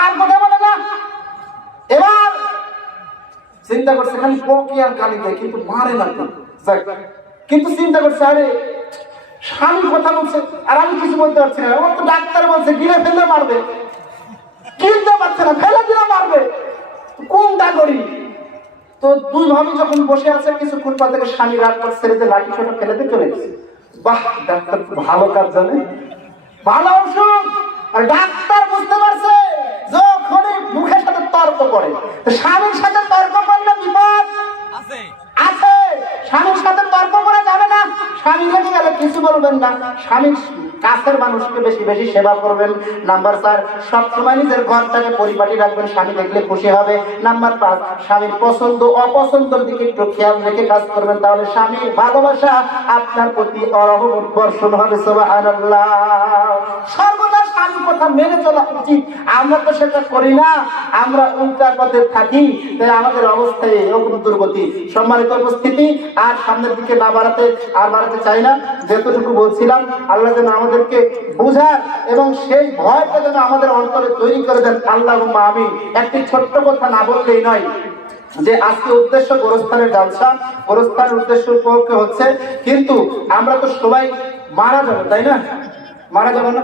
আর কথা বলে না। এবার চিন্তা করছে খালি বকি আর গালি দেয়, কিন্তু মারে না তো। কিন্তু চিন্তা করছে আরে স্বামী কথা বলছে আর আমি কিছু বলতে পারছি না, ও তো ডাক্তার বলছে গিলে ফেললে মারবে, কিনতে পারছে না, ফেলে দিলে মারবে, কোনটা করি? তো 2 ভাবি যখন বসে আছে, কিছুক্ষণ পর থেকে স্বামী রাগ করে ছেড়ে লাঠি ছোট ফেলে দিয়ে চলে গেছে। বাহ, ডাক্তার ভালো কাজ জানে, ভালো ওষুধ। আর ডাক্তার বুঝতে পারছে যখনই মুখের সাথে তর্ক করে, স্বামীর সাথে তর্ক করলে বিপদ আছে। স্বামীর সাথে তর্ক করা যাবে না। স্বামী রেখে গেলে কিছু বলবেন না, স্বামীর কাছের মানুষকে বেশি বেশি সেবা করবেন। নাম্বার 4, সবসময় নিজের ঘরটাকে পরিপাটি রাখবেন, স্বামী দেখলে খুশি হবে। নাম্বার 5, স্বামীর পছন্দ অপছন্দের দিকে একটু খেয়াল রেখে কাজ করবেন, তাহলে স্বামীর ভালোবাসা আপনার প্রতি অরহমত বর্ষণ হবে। সুবহানাল্লাহ। সর্বদা স্বামীর কথা মেনে চলা উচিত। আমরা তো সেটা করি না, আমরা উল্টা পথে থাকি, তাই আমাদের অবস্থায় এরকম দুর্গতি। সম্মানিত উপস্থিতি, আর সামনের দিকে না বাড়াতে চাই না। যেটুকু বলছিলাম, আল্লাহ যেন আমাদেরকে বুঝার এবং সেই ভয়টা যেন আমাদের অন্তরে তৈরি করে দেন। আল্লাহুম্মা আমিন। একটি ছোট্ট কথা না বললেই নয় যে আজকে উদ্দেশ্য গোরস্থানের জালসা, গোরস্থানের উদ্দেশ্য উপলক্ষে হচ্ছে, কিন্তু আমরা তো সবাই মারা যাবো, তাই না? মারা যাবো না?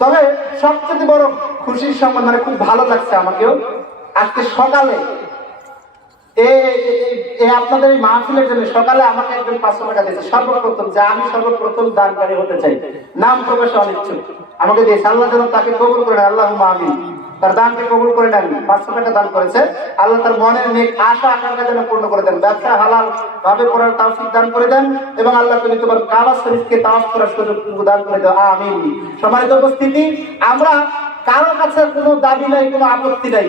তবে সবচেয়ে বড় খুশির সংবাদ, মানে খুব ভালো লাগছে আমাকেও, আজকে সকালে আপনাদের এই মাহফিলের জন্য সকালে আমাকে একজন 500 টাকা দিয়েছে, সর্বপ্রথম, যে আমি সর্বপ্রথম দানকারী হতে চাই, নাম প্রকাশে অনিচ্ছুক, আমাকে দিয়েছে। আল্লাহ যেন তাকে কবুল করেন, আল্লাহুম্মা আমিন। তার দানকে কবুল করে নেন। 500 টাকা দান করেছে, আল্লাহ তার মনের নেক আশা আকাঙ্ক্ষা যেন পূর্ণ করে দেন, ব্যবসা হালাল ভাবে করার তৌফিক দান করে দেন, এবং আল্লাহ তুমি তোমার কাবা শরীফকে তাওয়াফ করার সুযোগ দান করে দাও, আমিন। সম্মানিত উপস্থিতি, আমরা কারোর কাছে কোনো দাবি নাই, কোনো আপত্তি নাই।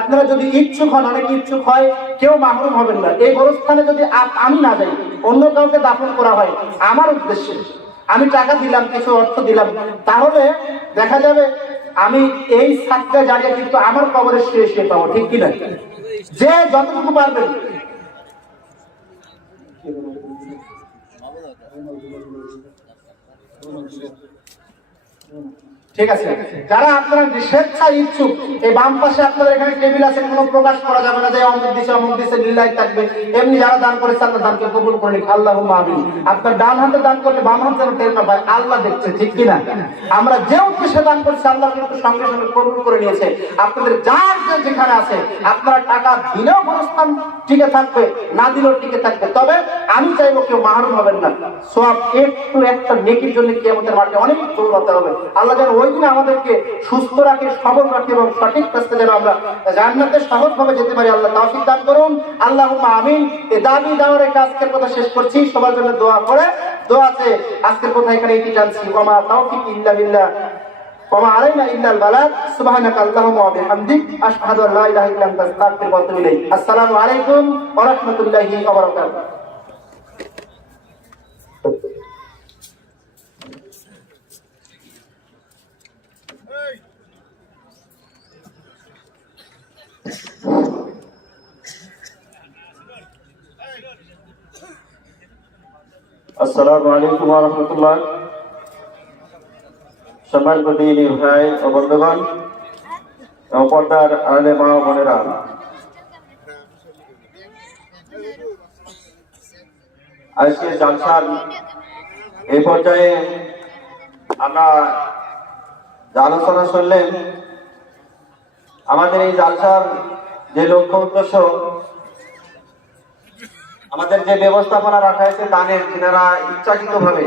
আপনারা যদি ইচ্ছুক হন, অনেকে ইচ্ছুক হয়, কেউ মাহরুম হবেন না। এই গোরস্থানে যদি আমি না যাই, অন্য কাউকে দাফন করা হয় আমার উদ্দেশ্যে, আমি টাকা দিলাম, কিছু অর্থ দিলাম, তাহলে দেখা যাবে আমি এই সাতটা জায়গা কিন্তু আমার কবরে শুয়ে পাবো, ঠিক কিনা? যে যতটুকু পারবেন, ঠিক আছে? যারা আপনারা স্বেচ্ছায় ইচ্ছুক, এই বাম পাশে আপনাদের এখানে টেবিল আছে, কোনো প্রকাশ করা যাবে না যে অমুক দিছে লিল্লাহি থাকবে। এমনি যারা দান করেছে আল্লাহ দানকে কবুল করে নিক, আল্লাহুম্মা আমিন। আপনার ডান হাতে দান করলে বাম হাত যেন টের না পায়, আল্লাহ দেখছে, ঠিক কিনা? আমরা যে উদ্দেশ্যে দান করছি আল্লাহ কিন্তু সঙ্গে সঙ্গে কবুল করে নিয়েছে। আপনাদের যার যেখানে আছে, আপনারা টাকা দিলেও গোরস্থান টিকে থাকবে, না দিলেও টিকে থাকবে। তবে আমি চাইবো কেউ মাহরুম হবেন না। সওয়াব একটু একটা নেকির জন্য কিয়ামতের মাঠে অনেক দৌড়াতে হবে। আল্লাহ যেন ওই দিন আমাদেরকে সুস্থ রাখে, সবল রাখে, এবং সঠিক রাস্তায় যেন আমরা জান্নাতে সহজভাবে যেতে পারি। আল্লাহ তৌফিক দান করুন, আল্লাহুম্মা আমিন। এই দাবি দেওয়ার আজকের কথা শেষ করছি, সবার জন্য দোয়া করে দোয়াতে আজকের কথা এখানে এটি টানছি। ওয়া তাওফিক ইল্লা বিল্লাহ ওয়া মা আলাইনা ইল্লাল বালাগ। সুবহানাকা আল্লাহুম্মা ওয়া বিহামদিক, আশহাদু আল্লা ইলাহা ইল্লা আনতা, আস্তাগফিরুকা ওয়া আতুবু ইলাইক। আসসালামু আলাইকুম ওয়া রাহমাতুল্লাহি ওয়া বারাকাতুহু। আসসালামু আলাইকুম ওয়া রাহমাতুল্লাহ। সম্মানিত দিনী ভাই ও বন্ধুগণ, পর্দার আড়ালে মা ও বোনেরা, আজকে জালসার এই পর্যায়ে আমরা যে আলোচনা শুনলেন, আমাদের এই জালসার যে লক্ষ্য উদ্দেশ্য, আমাদের যে ব্যবস্থাপনা রাখা হয়েছে দানের, যারা ইচ্ছাকৃত ভাবে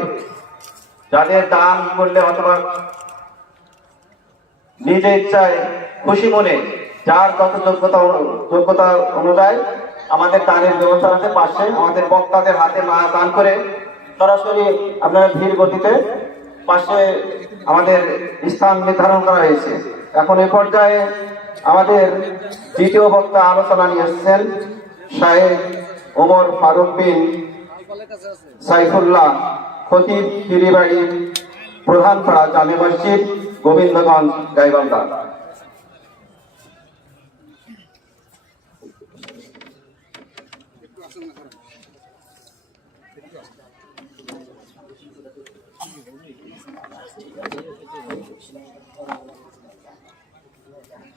যাদের দান করলে অথবা নিজে ইচ্ছায় খুশি মনে যার যত যোগ্যতা অনুযায়ী আমাদের দানের ব্যবস্থা আছে। পাশে আমাদের বক্তাদের হাতে দান করে সরাসরি আপনারা ধীর গতিতে পাশে আমাদের স্থান নির্ধারণ করা হয়েছে। এখন এ পর্যায়ে আমাদের দ্বিতীয় বক্তা আলোচনা নিয়ে এসেছেন শাহেদ ওমর ফারুক বিন সাইফুল্লাহ, খতিব পিরিবাড়ি, প্রধানপাড়া জামে মসজিদ, গোবিন্দগঞ্জ, গাইবান্ধা।